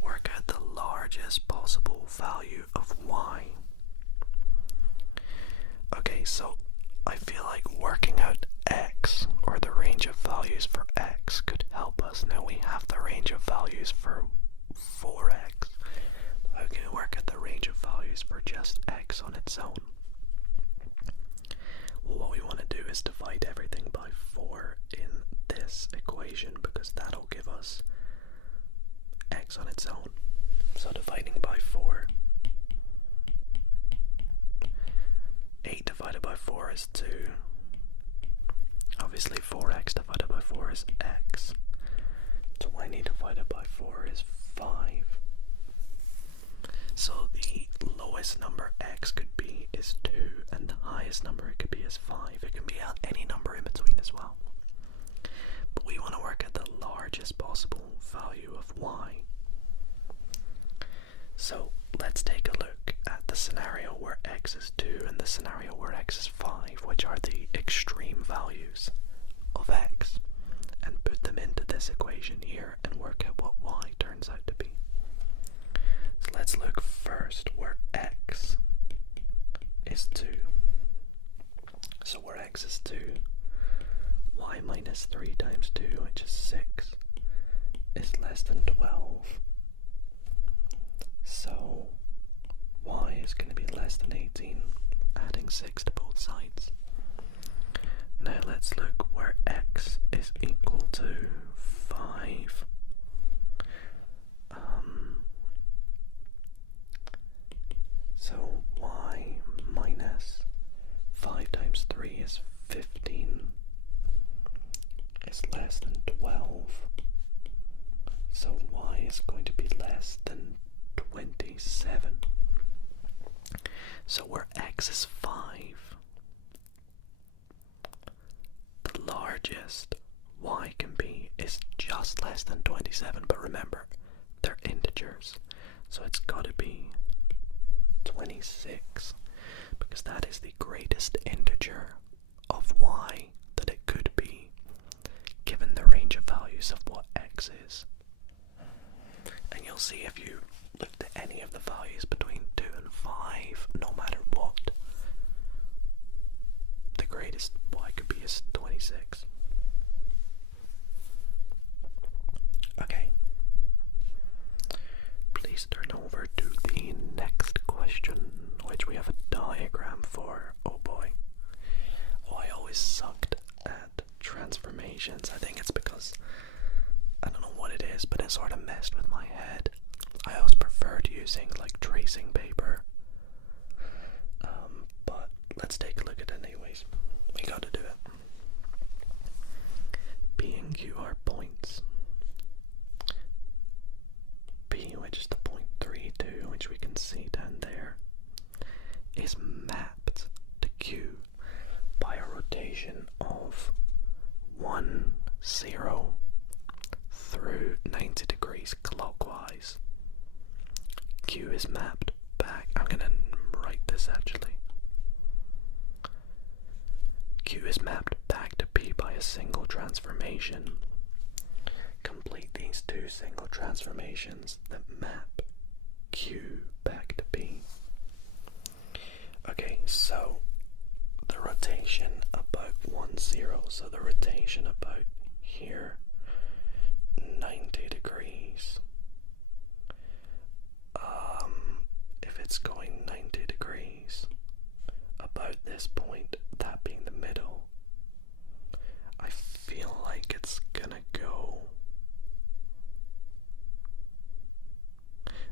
Work out the largest possible value of y. Okay, so I feel like working out x, or the range of values for x, could help us. Now we have the range of values for 4x. How can we work out the range of values for just x on its own? Well, what we want to do is divide everything by 4 in this equation, because that'll give us x on its own. So dividing by 4, 8 divided by 4 is 2. Obviously 4x divided by 4 is x. 20 divided by 4 is 5. So the lowest number x could be is 2, and the highest number it could be is 5. It can be any number in between as well. But we want to work at the largest possible value of y. So let's take a look at the scenario where x is 2 and the scenario where x is 5, which are the extreme values of x, and put them into this equation here and work out what y turns out to be. So let's look first where x is 2. So where x is 2, y minus 3 times 2, which is 6, is less than 12. So y is going to be less than 18, adding 6 to both sides. Now let's look where x is equal to 5. So y minus 5 times 3 is 15, is less than 12. So y is going to be less than 27. So where x is 5, the largest y can be is just less than 27, but remember, they're integers, so it's got to be 26, because that is the greatest integer of y that it could be, given the range of values of what x is. And you'll see if you looked at any of the values between 2 and 5, no matter what, the greatest y could be is 26. Okay. Please turn over to the next question, which we have a diagram for. Oh boy. Oh, I always sucked at transformations. I think it's because I don't know what it is, but it sort of messed with my head. I always preferred using like tracing paper. But let's take a look at it anyways. We gotta do it. P and Q are points. P, which is the point 3, 2, which we can see down there, is mapped to Q by a rotation of 1, 0 through 90 degrees clockwise. Q is mapped back. I'm going to write this actually. Q is mapped back to P by a single transformation. Complete these two single transformations that map Q back to P. Okay, so the rotation about 1, 0, so the rotation about here, 90 degrees. If it's going 90 degrees, about this point, that being the middle, I feel like it's gonna go...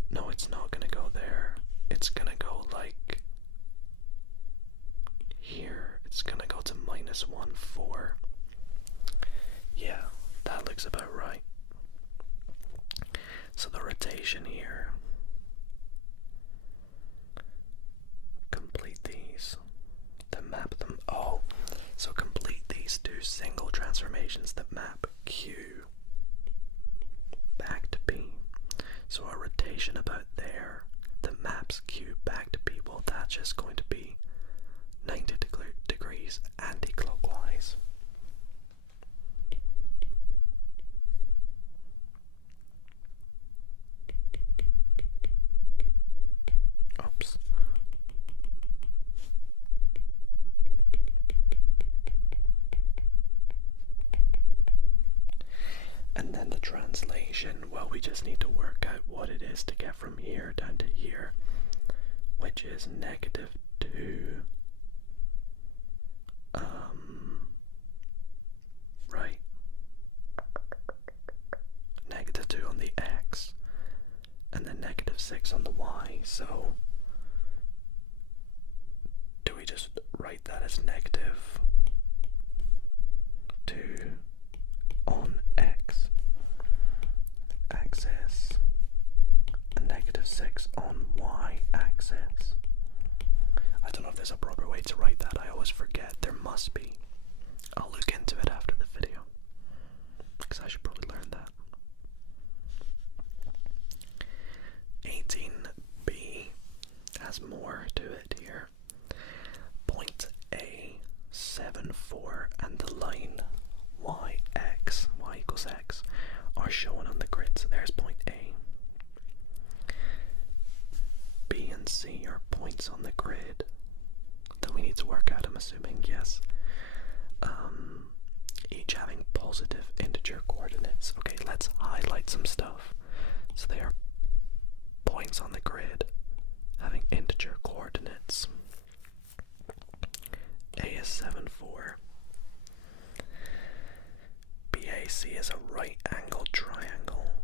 No, it's not gonna go there. It's gonna go like here. It's gonna go to -1, 4. Yeah, that looks about right. So the rotation here, complete these to map them. Oh, so complete these two single transformations that map Q back to P. So a rotation about there that maps Q back to P, well, that's just going to be 90 degrees anti-clockwise. fraction, well, we just need to work out what it is to get from here down to here, which is -2, right, -2 on the x, and then -6 on the y. So do we just write that as -2 on x axis and -6 on y axis? I don't know if there's a proper way to write that. I always forget. There must be. I'll look into it after the video, because I should probably learn that. 18b has more to it here. Point A, 7, 4, and the line y equals x, are shown on the grid. So there's point A. B and C are points on the grid that we need to work out, I'm assuming, yes. Each having positive integer coordinates. Okay, let's highlight some stuff. So they are points on the grid having integer coordinates. A is 7, 4. BAC is a right-angled triangle.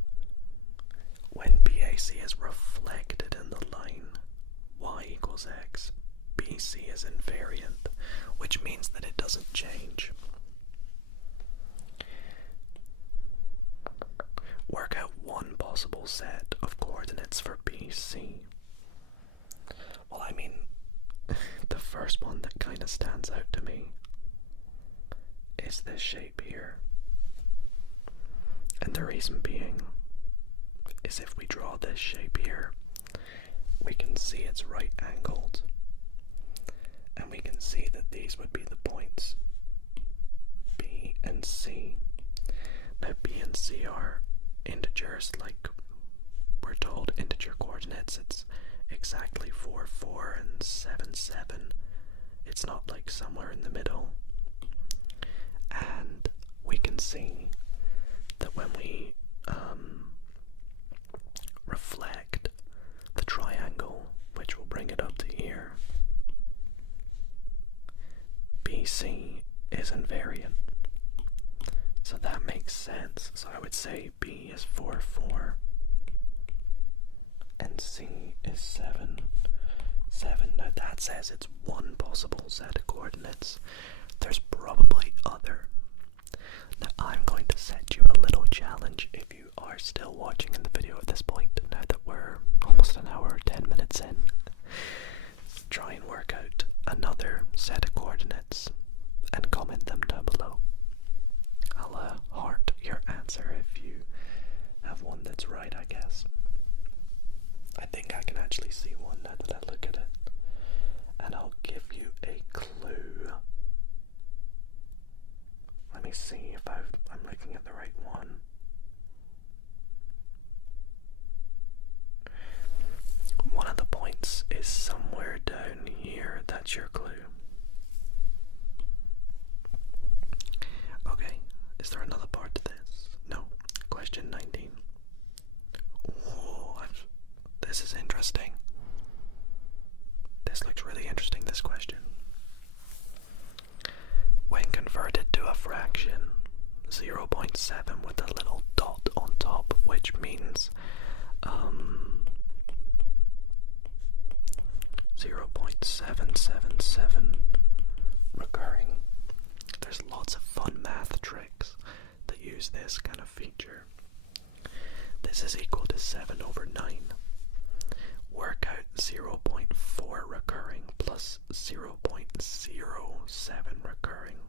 When BAC is reflected in the line y equals x, BC is invariant, which means that it doesn't change. Work out one possible set of coordinates for BC. Well, I mean, the first one that kind of stands out to me is this shape here. And the reason being is if we draw this shape here, we can see it's right angled. And we can see that these would be the points B and C. Now B and C are integers, like we're told integer coordinates. It's exactly 4, 4 and 7, 7. It's not like somewhere in the middle. And we can see that when we reflect the triangle, which will bring it up to here, BC is invariant. So that makes sense. So I would say B is 4, 4 and C is 7, 7. Now that says it's one possible set of coordinates. There's probably other. Now I'm going to set you a little challenge if you are still watching in the video at this point, now that we're almost an hour, 10 minutes in. Try and work out another set of coordinates and comment them down below. I'll heart your answer if you have one that's right, I guess. I think I can actually see one now that I look at it. And I'll give you a clue. Let me see if I'm looking at the right one. One of the points is somewhere down here. That's your clue. Okay, is there another part to this? No. Question 19. Whoa, this is interesting. This looks really interesting, this question. When converted to a fraction, 0.7 with a little dot on top, which means 0.777 recurring. There's lots of fun math tricks that use this kind of feature. This is equal to 7 over 9. Work out 0.4 recurring plus 0.07 recurring.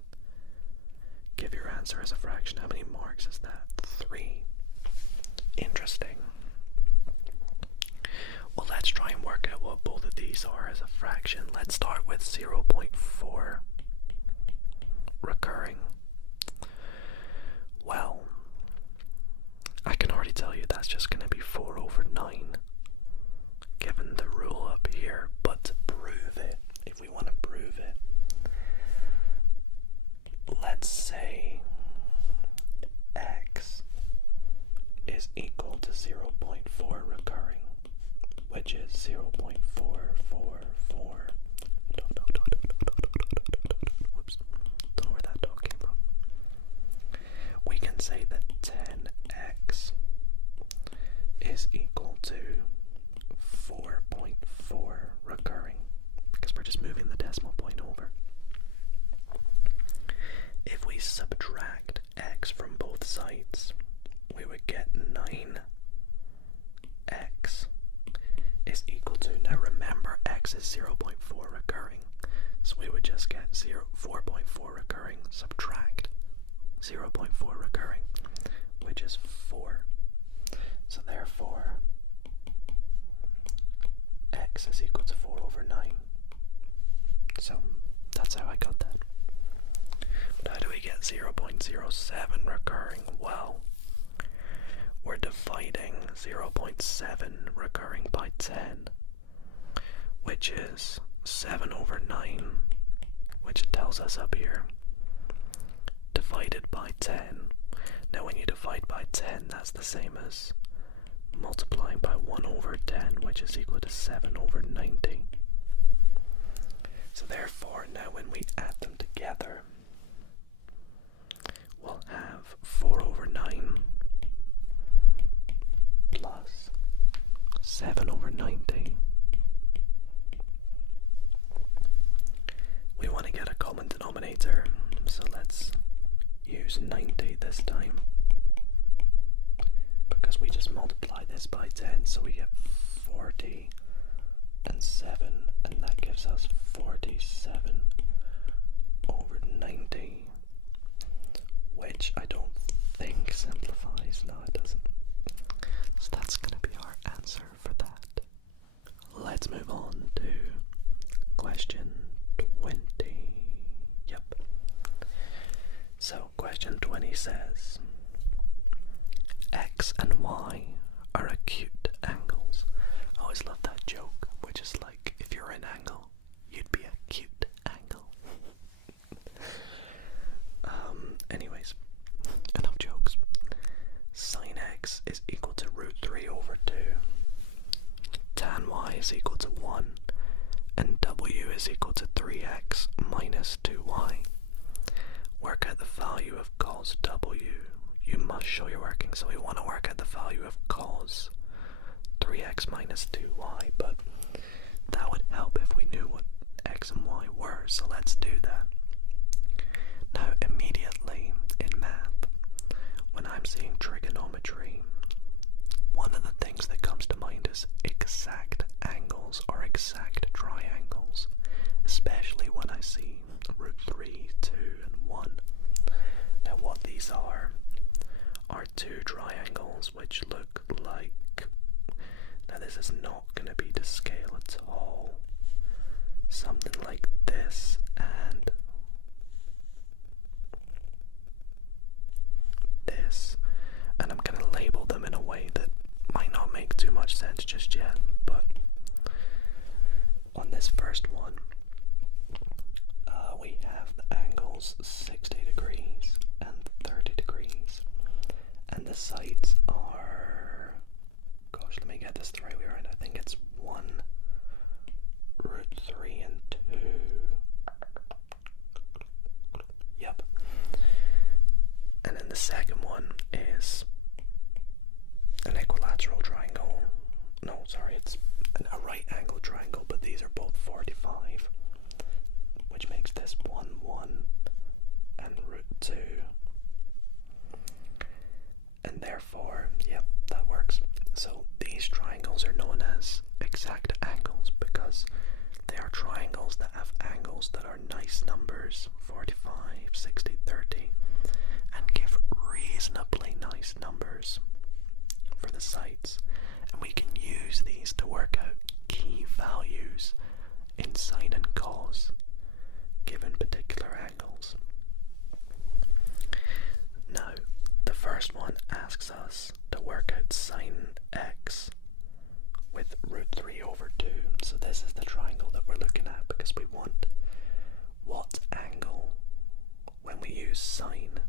Give your answer as a fraction. How many marks is that? 3. Interesting. Well, let's try and work out what both of these are as a fraction. Let's start with 0.4 recurring. Well, I can already tell you that's just going to be 4 over 9, given the rule up here. But to prove it, if we want to prove it, let's say x is 0.444. Whoops, don't know where that dog came from. We can say that 10x is equal to 4.4 recurring, because we're just moving the decimal point over. If we subtract x from both sides, we would get 9x is equal to, now remember x is 0.4 recurring, so we would just get 4.4 recurring subtract 0.4 recurring, which is 4. So therefore x is equal to 4 over 9. So that's how I got that. But how do we get 0.07 recurring? Well, we're dividing 0.7 recurring by 10, which is 7 over 9, which it tells us up here, divided by 10. Now when you divide by 10, that's the same as multiplying by 1 over 10, which is equal to 7 over 90. So therefore, now when we add them together, we'll have 4 over 9 plus 7 over 90. We want to get a common denominator, so let's use 90 this time, because we just multiply this by 10, so we get 40 and 7, and that gives us 47 over 90, which I don't think simplifies. No, it doesn't. So that's going to be our answer for that. Let's move on to question 20. Yep. So question 20 says, X and Y are acute angles. I always love that joke, which is like, if you're an angle, you'd be a cute angle. Anyways, enough jokes. Sin X is equal to root 3 over 2. Tan Y is equal to 1. And W is equal to 3x minus 2y. Work out the value of cos W. You must show your working, so we want to work out the value of cos 3x minus 2y, but that would help if we knew what x and y were, so let's do that. Now immediately in math, when I'm seeing trigonometry, one of the things that comes to mind is exact angles or exact triangles, especially when I see root 3, 2 and 1. Now what these are two triangles which look like, now this is not going to be to scale at all, something like this and this, and I'm going to label them in a way that might not make too much sense just yet, but on this first one we have the angles 60 degrees and 30 degrees, and the sides are, gosh, let me get this the right way around. I think it's 1 root 3 and 2. Yep. And then the second one is an equilateral triangle. No, sorry, it's a right angle triangle, but these are both 45, which makes this 1, 1 and root 2. And therefore, yep, that works. So these triangles are known as exact angles because they are triangles that have angles that are nice numbers, 45, 60, 30, and give reasonably nice numbers for the sides. And we can use these to work out key values in sine and cos given particular angles. Now, the first one asks us to work out sine x with root 3 over 2. So this is the triangle that we're looking at because we want what angle, when we use sine,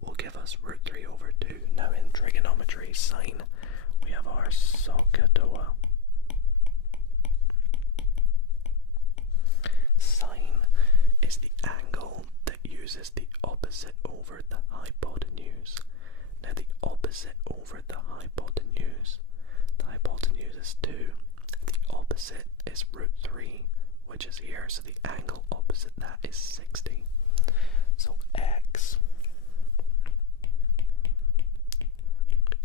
will give us root 3 over 2. Now in trigonometry, sine, we have our SOHCAHTOA. uses the opposite over the hypotenuse. Now the opposite over the hypotenuse. The hypotenuse is 2. The opposite is root 3, which is here. So the angle opposite that is 60. So x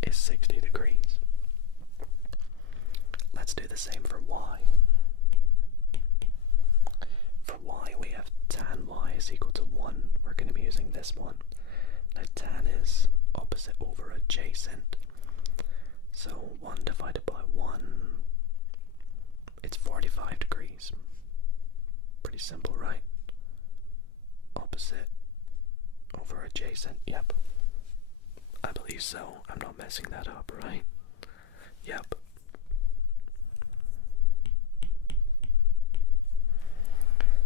is 60 degrees. Let's do the same for y. For y, we have tan y is equal to 1. We're going to be using this one. Now tan is opposite over adjacent. So 1 divided by 1, it's 45 degrees. Pretty simple, right? Opposite over adjacent, yep. I believe so. I'm not messing that up, right? Yep.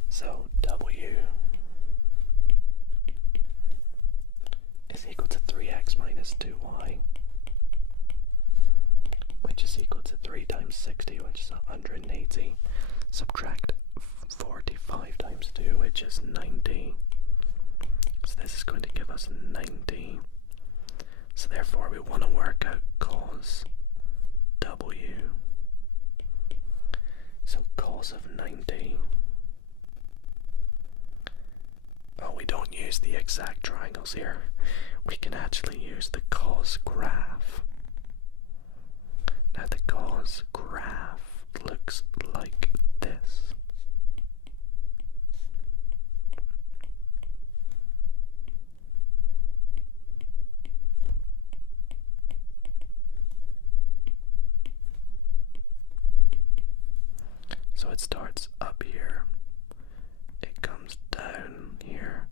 So W is equal to 3x minus 2y, which is equal to 3 times 60, which is 180. Subtract 45 times 2, which is 90. So this is going to give us 90. So therefore we want to work out cos W. So cos of 90. Oh, we don't use the exact triangles here. We can actually use the cos graph. Now the cos graph looks like this. So it starts up here, it comes down here,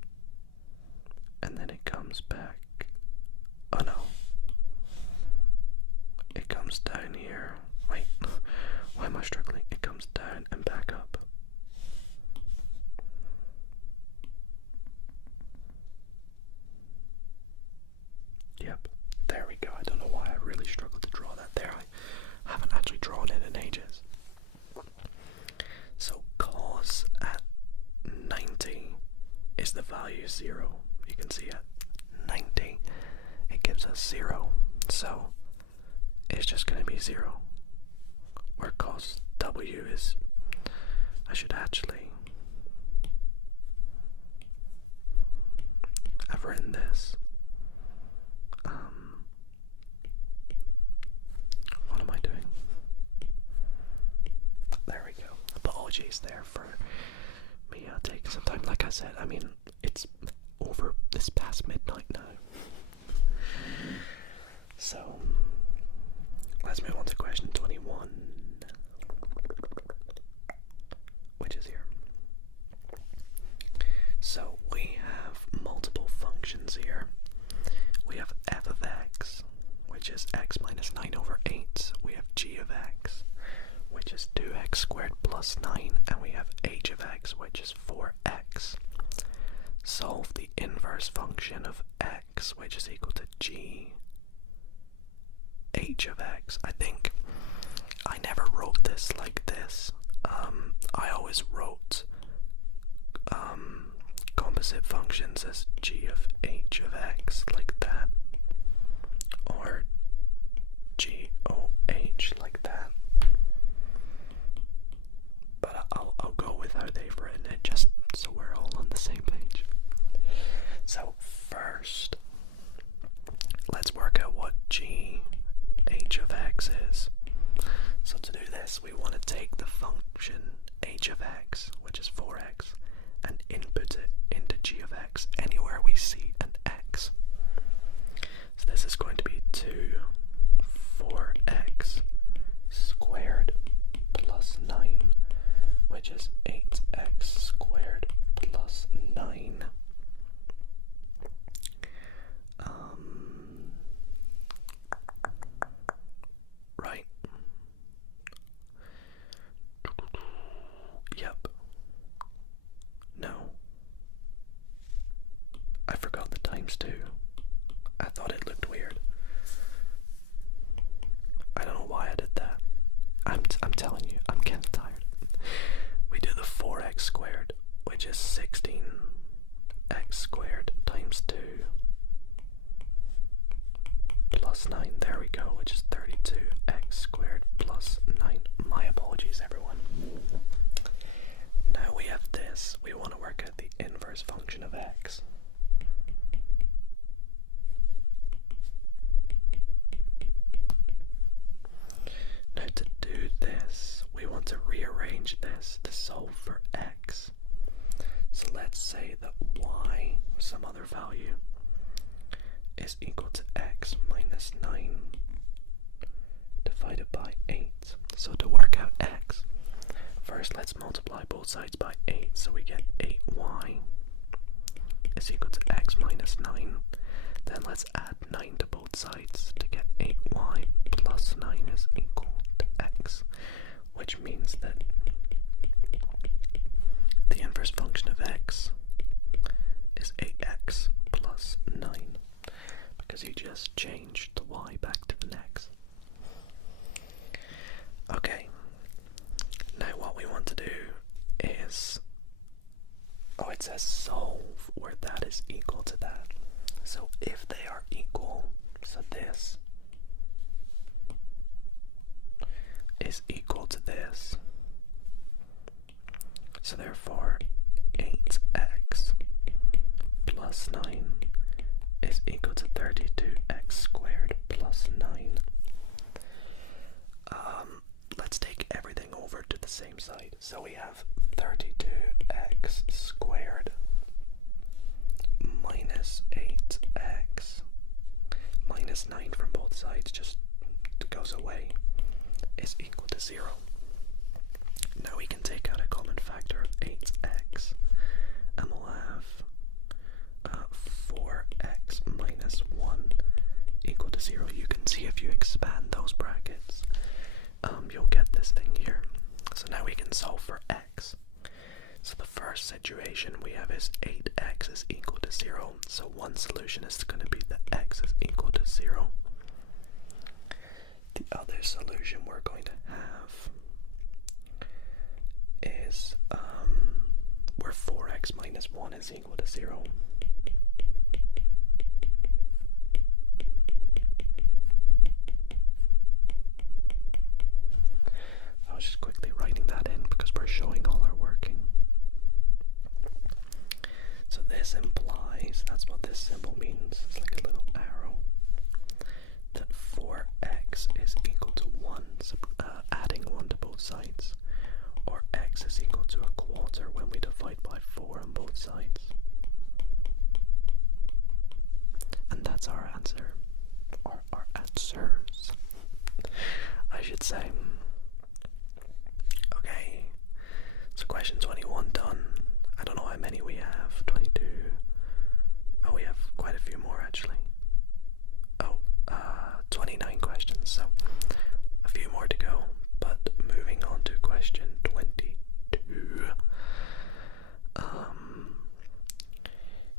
and then it comes back. Oh no. It comes down here. Wait, why am I struggling? It comes down and back up. Yep, there we go. I don't know why I really struggled to draw that there. I haven't actually drawn it in ages. So cos at 90 is the value 0. You can see at 90 it gives us 0. So it's just going to be 0. Where cos W is, I should actually have written this. What am I doing? There we go. Apologies there for me taking some time. Like I said, I mean, it's over this past midnight now. So, let's move on to question 21, which is here. So, we have multiple functions here. We have f of x, which is x minus 9 over 8. We have g of x, which is 2x squared plus 9, and we have h of x, which is 4x. Solve the inverse function of x, which is equal to g h of x. I think I never wrote this like this. I always wrote composite functions as g of h of x, like that, or g o h, like that. But I'll go with how they've written it, just so we're all on the same page. So first, let's work out what g h of x is. So to do this, we want to take the function h of x, which is 4x, and input it into g of x anywhere we see an x. So this is going to be 2 4x squared plus 9, which is 8x squared plus 9. Right. Yep. No. I forgot the times too. I thought it looked weird. I don't know why I did that. I'm telling you, I'm getting tired. We do the 4x squared, which is 16x x squared times 2 plus 9, there we go, which is 32x squared plus 9. My apologies, everyone. Now we have this. We want to work out the inverse function of x. Now to do this, we want to rearrange this to solve for x. So let's say that y, or some other value, is equal to x minus 9 divided by 8. So to work out x, first let's multiply both sides by 8, so we get 8y is equal to x minus 9. Then let's add 9 to both sides to get 8y plus 9 is equal to x, which means that the inverse function of x is 8x plus 9, because you just changed the y back to the x. Okay, now what we want to do is, it says solve where that is equal to that. So if they are equal, so this is equal to this, so therefore 8x plus 9 is equal to 32x squared plus 9. Let's take everything over to the same side. So we have 32x squared minus 8x minus 9 from both sides, just goes away, is equal to 0. Now we can take out a common factor of 8x, and we'll have 4x minus 1 equal to 0. You can see if you expand those brackets, you'll get this thing here. So now we can solve for x. So the first situation we have is 8x is equal to 0. So one solution is going to be that x is equal to 0. The other solution we're going to have is where 4x minus 1 is equal to 0. I was just quickly writing that in because we're showing all our working. So this implies, that's what this symbol means, it's like a little arrow, that 4x is equal to 1, adding 1 to both sides, or x is equal to a quarter when we divide by 4 on both sides. And that's our answer, or our answers, I should say. Okay, so question 21 done. I don't know how many we have. 22. Oh, we have quite a few more actually. 29 questions, so a few more to go. But moving on to question 22.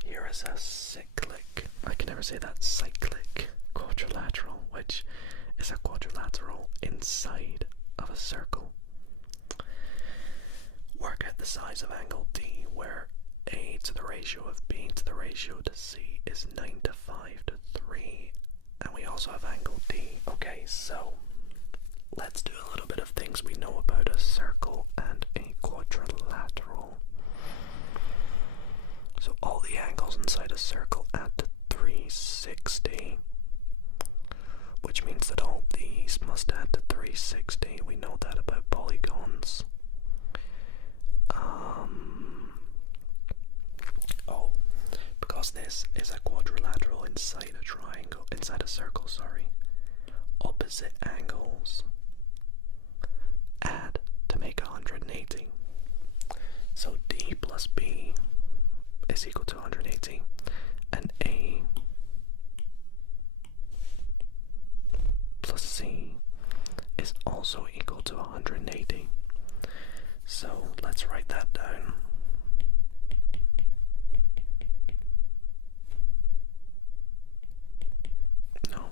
Here is a cyclic, I can never say that, cyclic quadrilateral, which is a quadrilateral inside of a circle. Work out the size of angle D, where A to the ratio of B to the ratio to C is 9 to 5 to 3, and we also have angle D. Okay, so let's do a little bit of things we know about a circle and a quadrilateral. So all the angles inside a circle add to 360, which means that all these must add to 360. We know that about polygons. Because this is a quadrilateral inside a triangle, inside a circle, sorry, opposite angles add to make 180. So D plus B is equal to 180, and A plus C is also equal to 180. So let's write that down. No.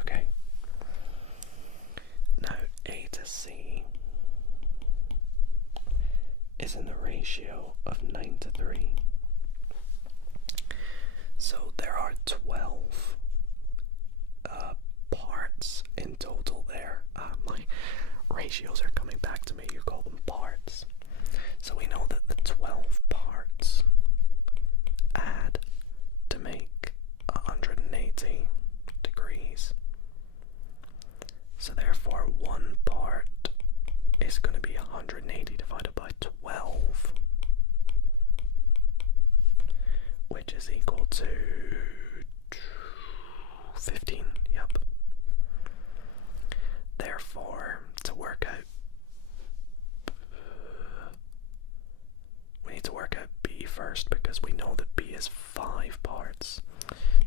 Okay. Now, there are 12 parts in total there. My ratios are coming back to me. You call them parts. So we know that the 12 parts add to make 180 degrees. So therefore one part is going to be 180 divided by 12, which is equal to 15. Yep. Therefore, to work out, we need to work out B first, because we know that B is 5 parts.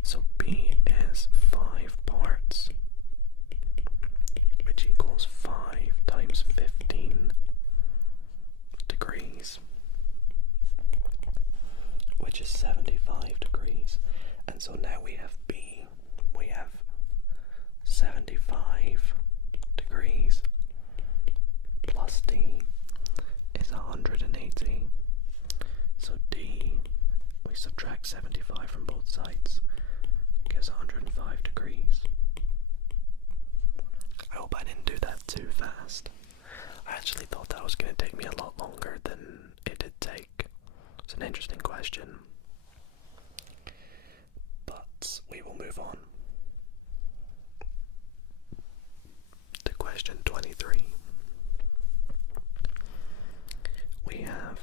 So B is 5 parts, which equals 5 times 15 degrees, which is 75 degrees. And so now we have B, we have 75 degrees plus D is 180. So D, we subtract 75 from both sides, gives 105 degrees. I hope I didn't do that too fast. I actually thought that was going to take me a lot longer than it did take. It's an interesting question, but we will move on to question 23. We have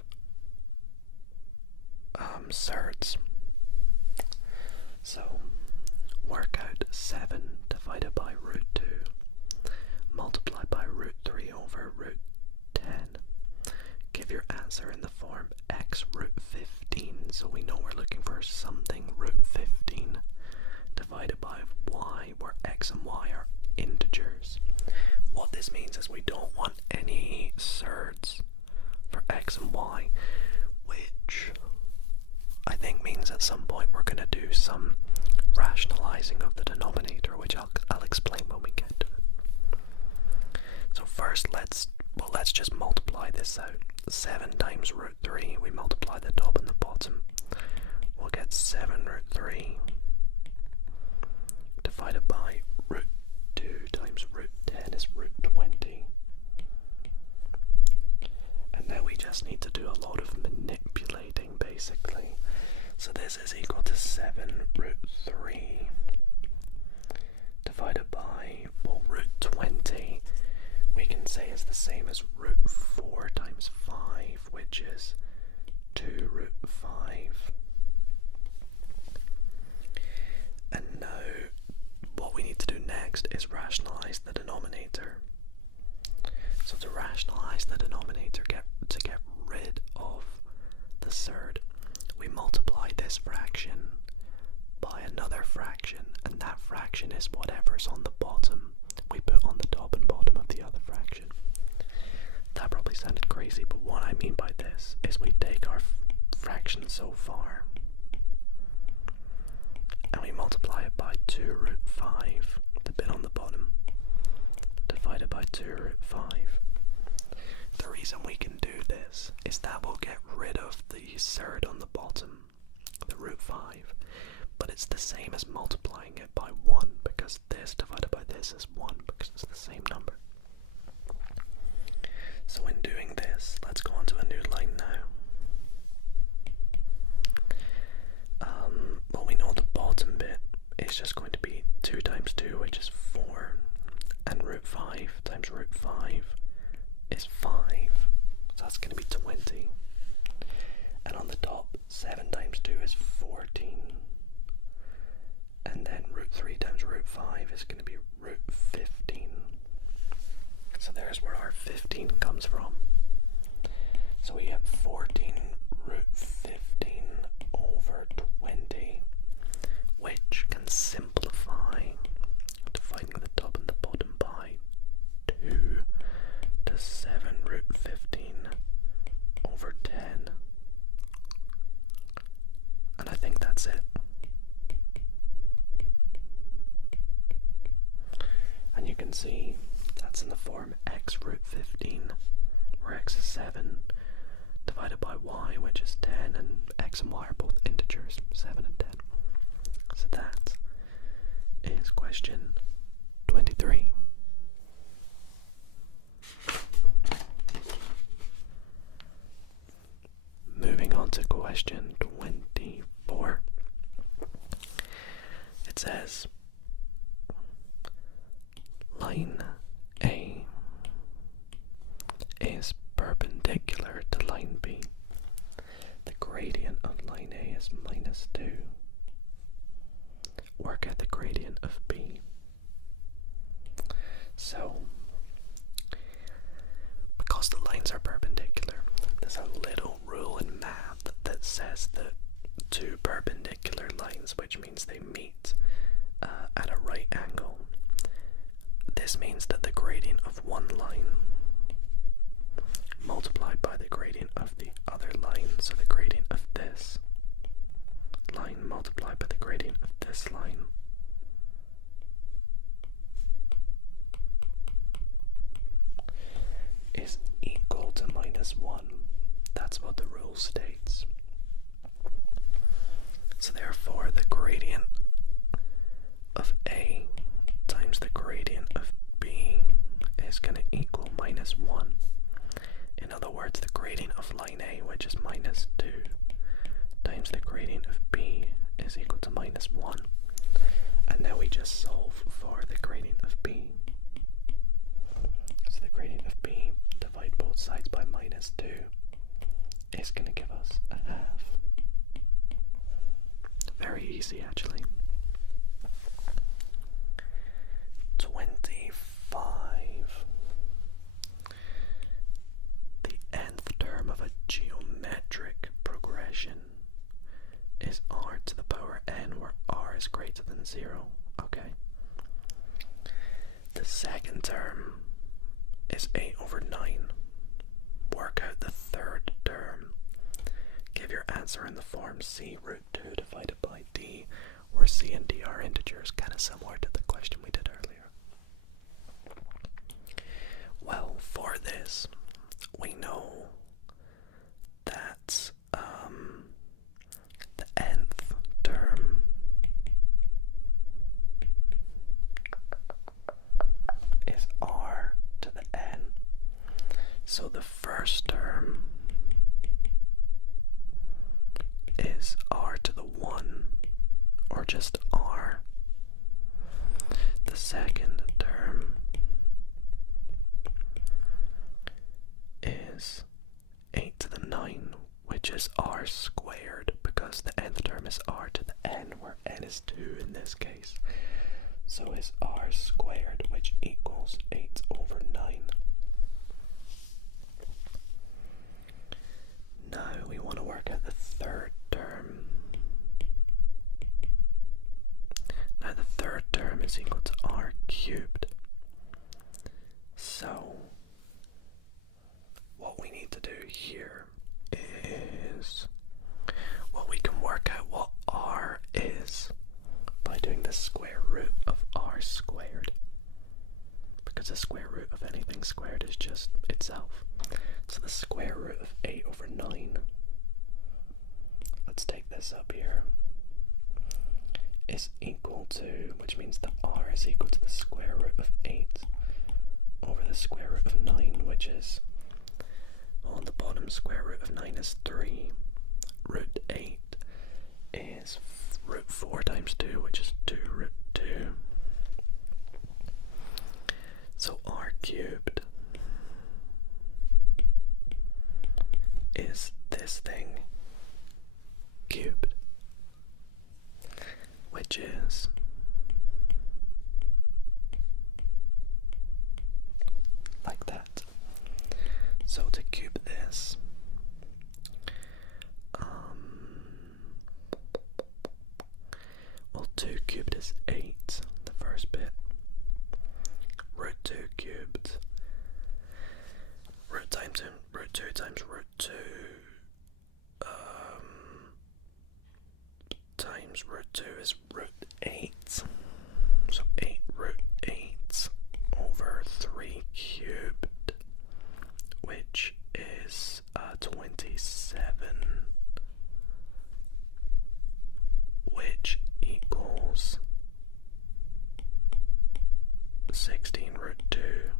surds. So work out 7 divided by root 2 multiplied by root 3 over root 10. Give your answer in the form x root 15. So we know we're looking for something root 15 divided by y, where x and y are integers. What this means is we don't want any surds for x and y, which I think means at some point we're going to do some rationalizing of the denominator, which I'll explain when we get to it. So first let's just multiply this out. 7 times root 3, we multiply the top and the bottom. We'll get 7 root 3 divided by root 2 times root 10 is root 20. And now we just need to do a lot of manipulating, basically. So this is equal to 7 root 3 divided by, well, root 20 we can say is the same as root 4 times 5, which is 2 root 5. And now what we need to do next is rationalize the denominator. So to rationalize the denominator, to get rid of the surd, we multiply this fraction by another fraction, and that fraction is whatever's on the bottom we put on the top and bottom of the other fraction. That probably sounded crazy, but what I mean by this is we take our fraction so far and we multiply it by 2 root 5, the bit on the bottom, divided by 2 root 5. The reason we can do this is that we'll get rid of the surd on the bottom, the root 5, but it's the same as multiplying it by 1, because this divided by this is 1, because it's the same number. So in doing this, let's go on to a new line now. Well, we know the bottom bit is just going to be 2 times 2, which is 4, and root 5 times root 5 is 5, so that's going to be 20. And on the top, 7 times 2 is 14, and then root 3 times root 5 is going to be root 15. So there's where our 15 comes from. So we have 14 root 15 over 20, which can simplify, dividing the top and the bottom by 2 to 7 root 15 over 10. And I think that's it. And you can see that's in the form x root 15, where x is 7, divided by y, which is 10, and x and y are both integers, 7 and 10. says line A is perpendicular to line B. The gradient of line A is -2. Work out the gradient of B. So, because the lines are perpendicular, there's a little rule in math that says that two perpendicular lines, which means they meet at a right angle, this means that the gradient of one line multiplied by the gradient of the other line, so the gradient of this line multiplied by the gradient of this line, is equal to -1. That's what the rule states. So therefore the gradient of A times the gradient of B is going to equal -1. In other words, the gradient of line A, which is -2, times the gradient of B is equal to -1. And now we just solve for the gradient of B. So the gradient of B, divide both sides by -2, is going to give us a half. Very easy, actually. 25. The nth term of a geometric progression is r to the power n, where r is greater than 0. Okay. The second term is 8/9. Work out the third term. Give your answer in the form c√2 divided by d, where c and d are integers, kind of similar to the question we did earlier. Well, for this, we know that the nth term is r to the n. So the first term is r to the 1, or just r. The second term is 8 to the 9, which is r squared, because the nth term is r to the n, where n is 2 in this case. So is r squared, which equals 8/9. Now we want to work out the third term. Now the third term is equal to r². So what we need to do here is, well, we can work out what r is by doing the square root of r squared, because the square root of anything squared is just itself. So the square root of 8/9, let's take this up here, is equal to, which means that r is equal to the square root of 8 over the square root of 9, which is, well, on the bottom, square root of 9 is 3. Root 8 is root 4 times 2, which is 2√2. So r³ is this thing cubed, which is like that. So to cube this, well, 2 cubed is 8, the first bit. √2 cubed, root times √2 times √2 times √2 is √8. So 8√8 over 3 cubed, which is 27, which equals 16√2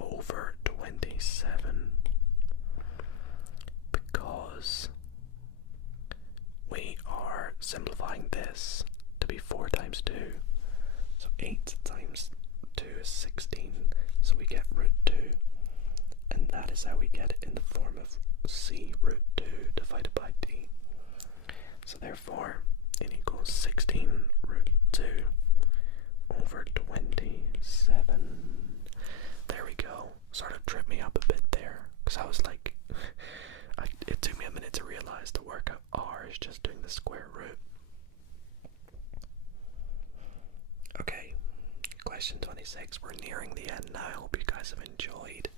over 27, because we are simplifying this to be 4 times 2. So 8 times 2 is 16. So we get root 2. And that is how we get it in the form of c root 2 divided by d. So therefore, it equals 16 root 2 over 27. There we go. Sort of tripped me up a bit there, because I was like, it took me a minute to realize to work out r is just doing the square root. Okay, question 26. We're nearing the end now. I hope you guys have enjoyed.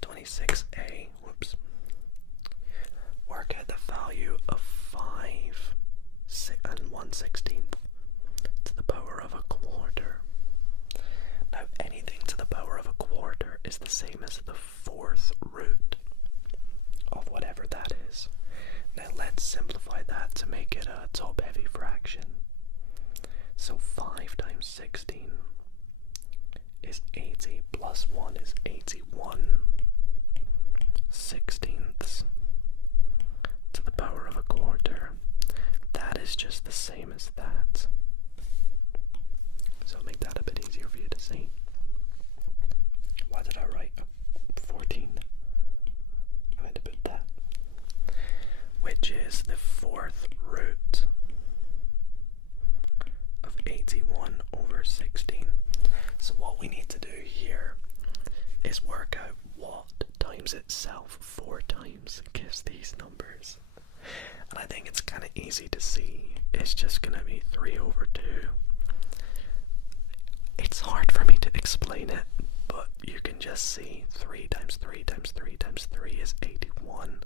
26a, whoops. Work out the value of 5 and 1/16 to the power of a quarter. Now anything to the power of a quarter is the same as the 4th root of whatever that is. Now let's simplify that to make it a top-heavy fraction. So 5 times 16 is 80 plus 1 is 81 sixteenths to the power of a quarter. That is just the same as that. So I'll make that a bit easier for you to see. Why did I write 14? I meant to put that. Which is the 4th root of 81 over 16. So what we need to do here is work out what times itself 4 times gives these numbers. And I think it's kind of easy to see. It's just going to be 3 over 2. It's hard for me to explain it, but you can just see 3 times 3 times 3 times 3 is 81.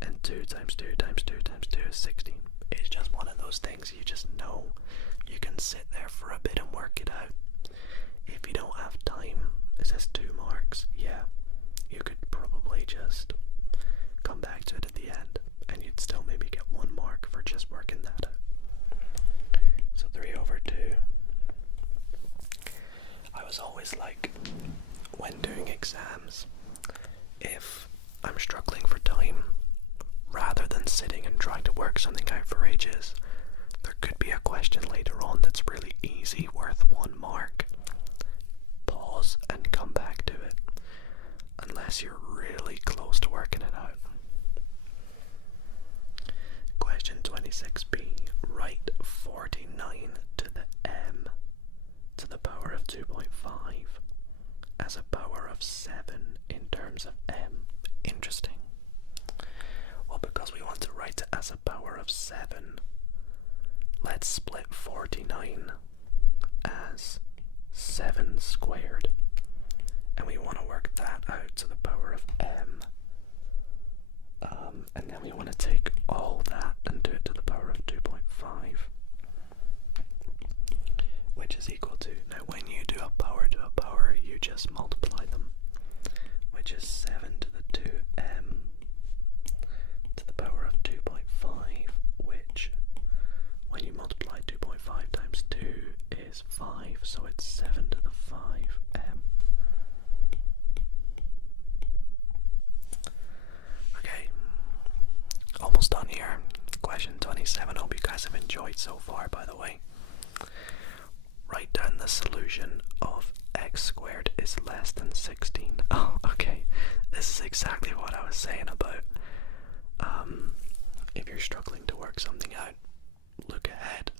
And 2 times 2 times 2 times 2 is 16. It's just one of those things you just know. You can sit there for a bit and work it out. If you don't have time, it says 2 marks. Yeah, you could probably just come back to it at the end, and you'd still maybe get 1 mark for just working that out. So 3 over 2. I was always like, when doing exams, if I'm struggling for time, rather than sitting and trying to work something out for ages, there could be a question later on that's really easy, worth 1 mark. Pause and come back to it, unless you're really close to working it out. Question 26b. Write 49 to the m to the power of 2.5 as a power of 7 in terms of m. Interesting. Well, because we want to write it as a power of 7, let's split 49 as 7 squared. And we want to work that out to the power of m. And then we want to take all that and do it to the power of 2.5. Which is equal to, now when you do a power to a power, you just multiply them. Which is 7 to the 2m to the power of 2.5, which when you multiply 2.5 times 2 is 5, so it's 7 to the 5m. Okay, almost done here. Question 27. Hope you guys have enjoyed so far, by the way. Write down the solution of x squared is less than 16. Oh, okay. This is exactly what I was saying about if you're struggling to work something out, look ahead,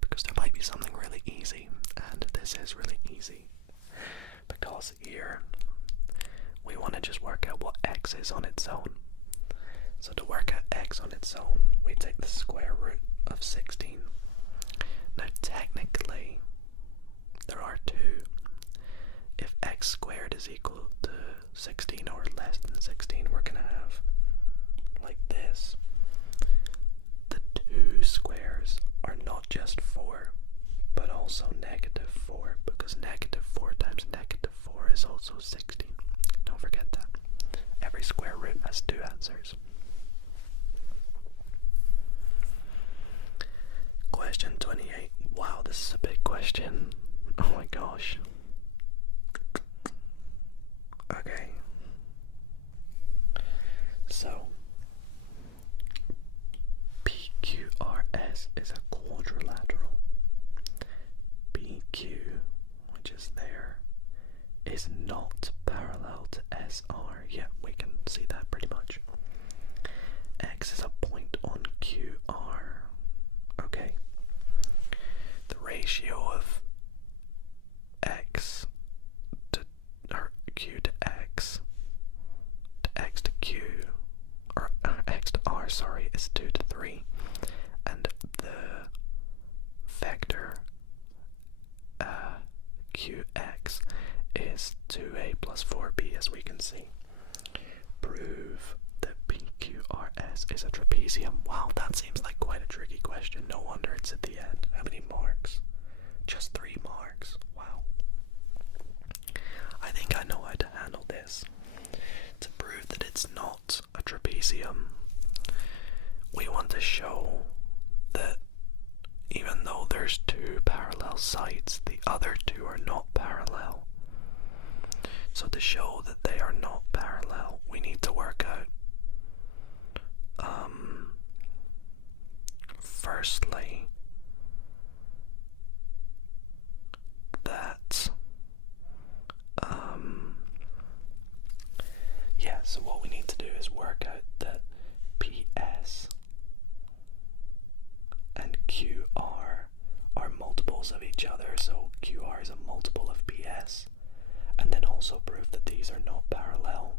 because there might be something really easy, and this is really easy, because here we want to just work out what x is on its own. So to work out x on its own, we take the square root of 16. Now technically there are 2. If x squared is equal to 16 or less than 16, we're going to have like this. The 2 squares are not just 4, but also negative 4, because negative 4 times negative 4 is also 16. Don't forget that. Every square root has 2 answers. Question 28. Wow, this is a big question. Oh my gosh. Okay. So, PQRS is a quadrilateral is not parallel to SR. Yeah, we can see that pretty much. X is a point on QR. Okay. The ratio of X to, or Q to X to Q, or X to R, sorry, is 2 to 3. And the vector QX is 2a plus 4b, as we can see. Prove that PQRS is a trapezium. Wow, that seems like quite a tricky question. No wonder it's at the end. How many marks? Just 3 marks. Wow. I think I know how to handle this. To prove that it's not a trapezium, we want to show that even though there's 2 parallel sides, the other 2 are not parallel. So to show that they are not parallel, we need to work out firstly that so what we need to do is work out that PS and QR are multiples of each other, so QR is a multiple of PS, and then also prove that these are not parallel.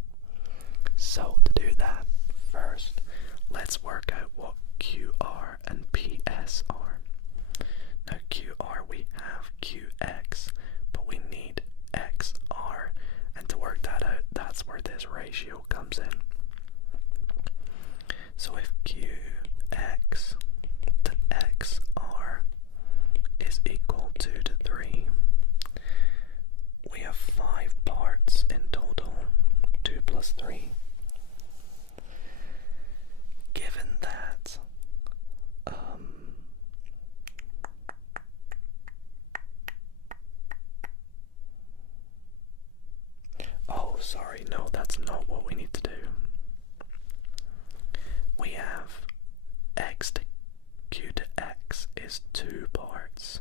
So to do that, first let's work out what QR and PS are. Now QR, we have QX, but we need XR, and to work that out, that's where this ratio comes in. So if QX to XR is equal to 2 to 3, we have 5 parts in total, 2 plus 3. Given that oh, sorry, no, that's not what we need to do. We have X to Q to X is 2 parts.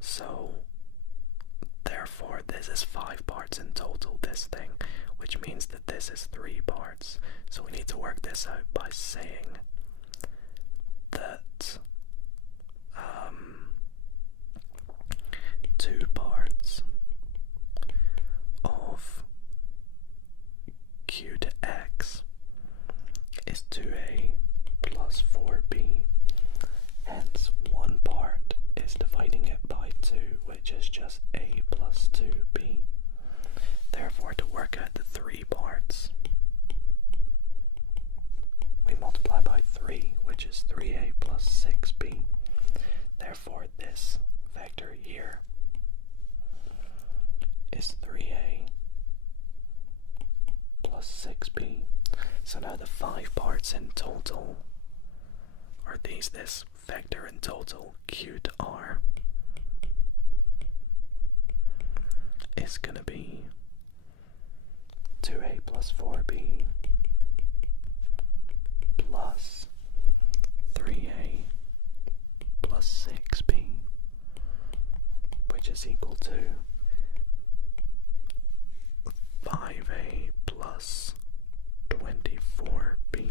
So, therefore, this is 5 parts in total, this thing, which means that this is 3 parts. So we need to work this out by saying that 2 parts of Q to X is 2a plus 4b. Hence, 1 part is dividing it by 2, which is just a plus 2b. Therefore, to work out the 3 parts, we multiply by 3, which is 3a plus 6b. Therefore, this vector here is 3a plus 6b. So now the 5 parts in total are these. This vector in total, Q to R, is going to be 2a plus 4b plus 3a plus 6b, which is equal to 5a plus 24b.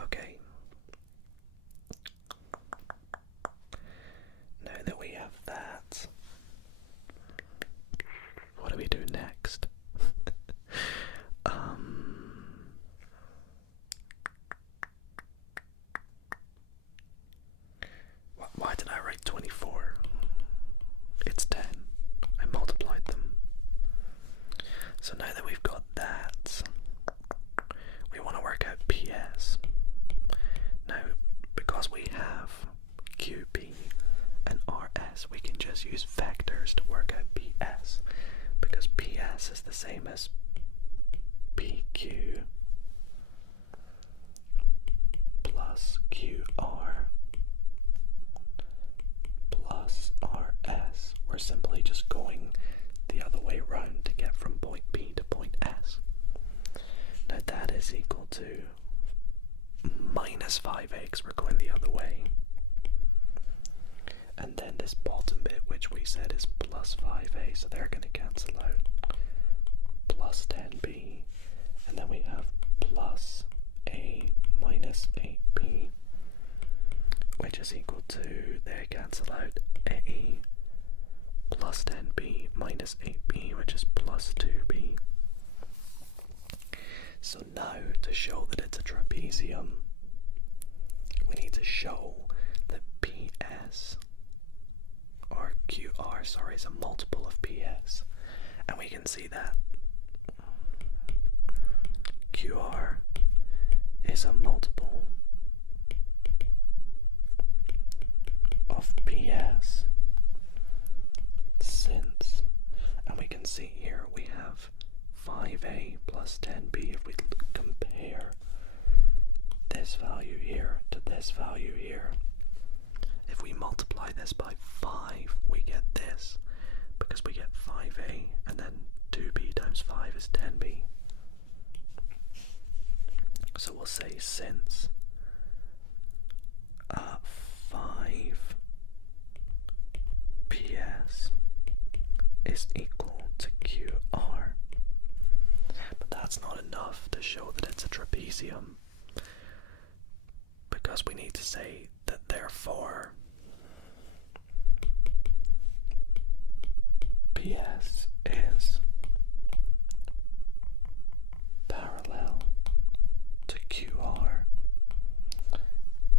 Okay. Now that we have that, what do we do next? Why did I write 24? It's 10. I multiplied them. So now that we've got that, we want to work out PS. Now, because we have QP and RS, we can just use vectors to work out PS, because PS is the same as PQ plus QR plus RS. We're simply just going the other way around to get from point B to point S. Now that is equal to minus 5a, we're going the other way. and then this bottom bit, which we said is plus 5a, so they're going to cancel out. Plus 10b, and then we have plus a minus 8b, which is equal to, they cancel out, a plus 10b minus 8b, which is plus 2b. So now, to show that it's a trapezium, we need to show that PS, or QR, sorry, is a multiple of PS. And we can see that QR is a multiple of PS, since, and we can see here we have 5a plus 10b. If we compare this value here to this value here, if we multiply this by 5, we get this, because we get 5a, and then 2b times 5 is 10b. So we'll say since 5 PS is equal to QR. But that's not enough to show that it's a trapezium, because we need to say that therefore PS is parallel to QR,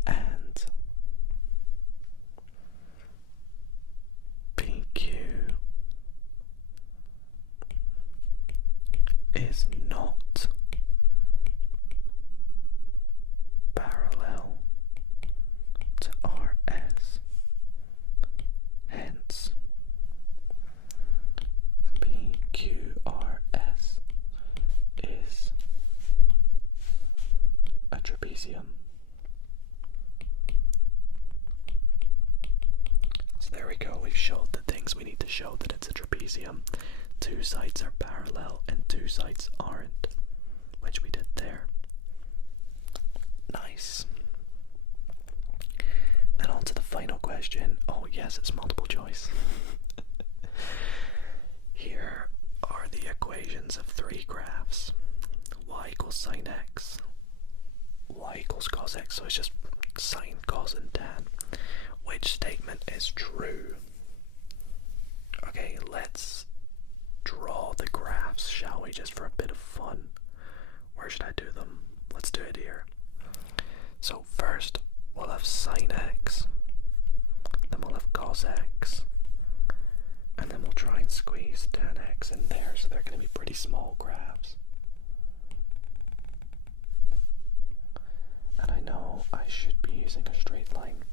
and PQ is not parallel to RS. Hence, PQRS is a trapezium. So there we go, we've showed the things we need to show that it's a trapezium. Two sides are parallel and two sides aren't, which we did there. Nice. And on to the final question. Oh yes, it's multiple choice. Here are the equations of three graphs. Y equals sine x, y equals cos x, so it's just sine, cos and tan. Which statement is true? Okay, let's draw the graphs, shall we, just for a bit of fun. Where should I do them? Let's do it here. So first we'll have sine x, then we'll have cos x, and then we'll try and squeeze tan x in there, so they're going to be pretty small graphs. And I know I should be using a straight line.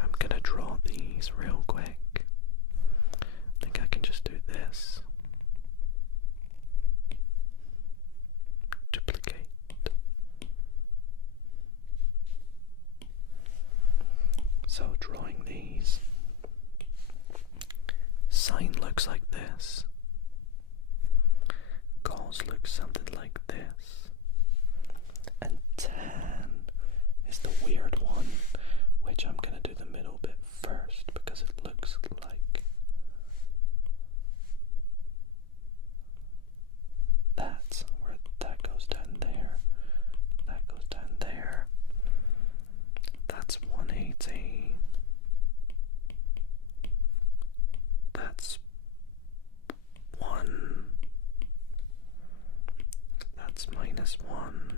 I'm gonna draw these real quick. I think I can just do this. Duplicate. So drawing these. Sine looks like this. Cos looks something like this. And tan is the weird one, which I'm going to do the middle bit first because it looks like that, where that goes down there, that goes down there. That's 180. That's 1. That's minus 1.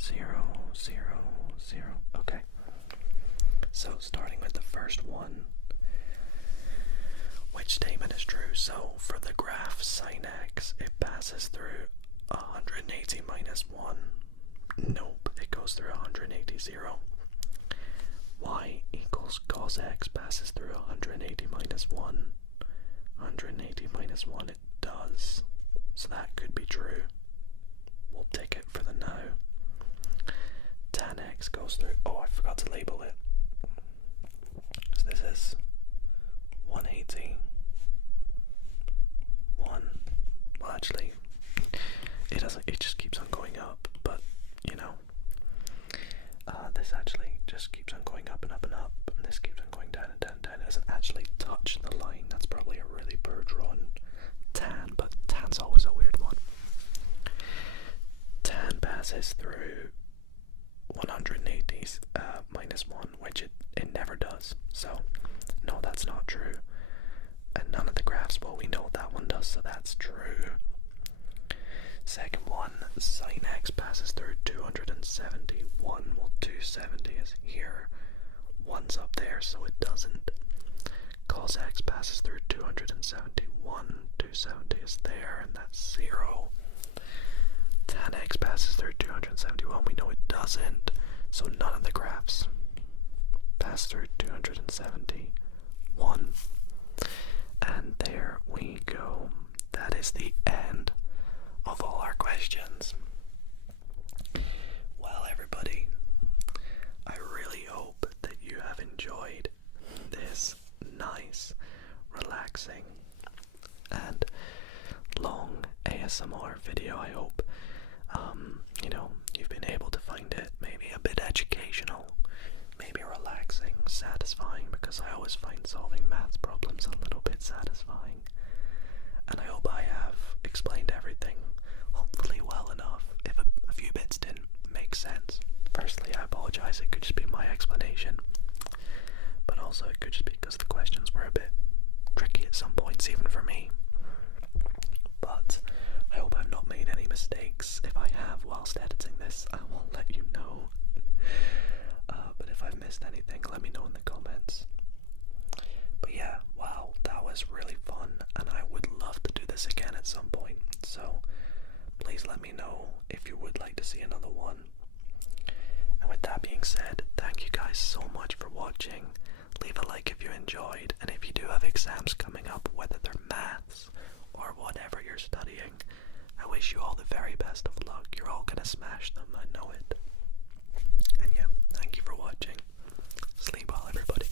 0, 0, 0. Okay. So starting with the first one, which statement is true? So for the graph sine x, it passes through 180 minus 1. Nope, it goes through 180, 0. Y equals cos x passes through 180 minus 1. 180 minus 1, it does. So that could be true. We'll take it for the now. Tan x goes through, oh, I forgot to label it. So this is 180. 1. Well, actually, it doesn't, it just keeps on going up, but, you know, passes through 180 minus 1, which it never does. So, no, that's not true. And none of the graphs, well, we know that one does, so that's true. Second one, sin x passes through 271. Well, 270 is here. 1's up there, so it doesn't. Cos x passes through 271. 270 is there, and that's 0. Tan x passes through 271. We know it doesn't, so none of the graphs pass through 271. And there we go. That is the end of all our questions. Well, everybody, I really hope that you have enjoyed this nice, relaxing, and long ASMR video. I hope you've been able to find it maybe a bit educational, maybe relaxing, satisfying, because I always find solving maths problems a little bit satisfying. And I hope I have explained everything, hopefully well enough. If a few bits didn't make sense, firstly I apologize. It could just be my explanation, but also it could just be because the questions were a bit tricky at some points, even for me. But I hope I've not made any mistakes. If I have whilst editing this, I will let you know. But if I've missed anything, let me know in the comments. But yeah, wow, that was really fun, and I would love to do this again at some point. So please let me know if you would like to see another one. And with that being said, thank you guys so much for watching. Leave a like if you enjoyed, and if you do have exams coming up, whether they're maths or whatever you're studying, I wish you all the very best of luck. You're all gonna smash them, I know it. And yeah, thank you for watching. Sleep well, everybody.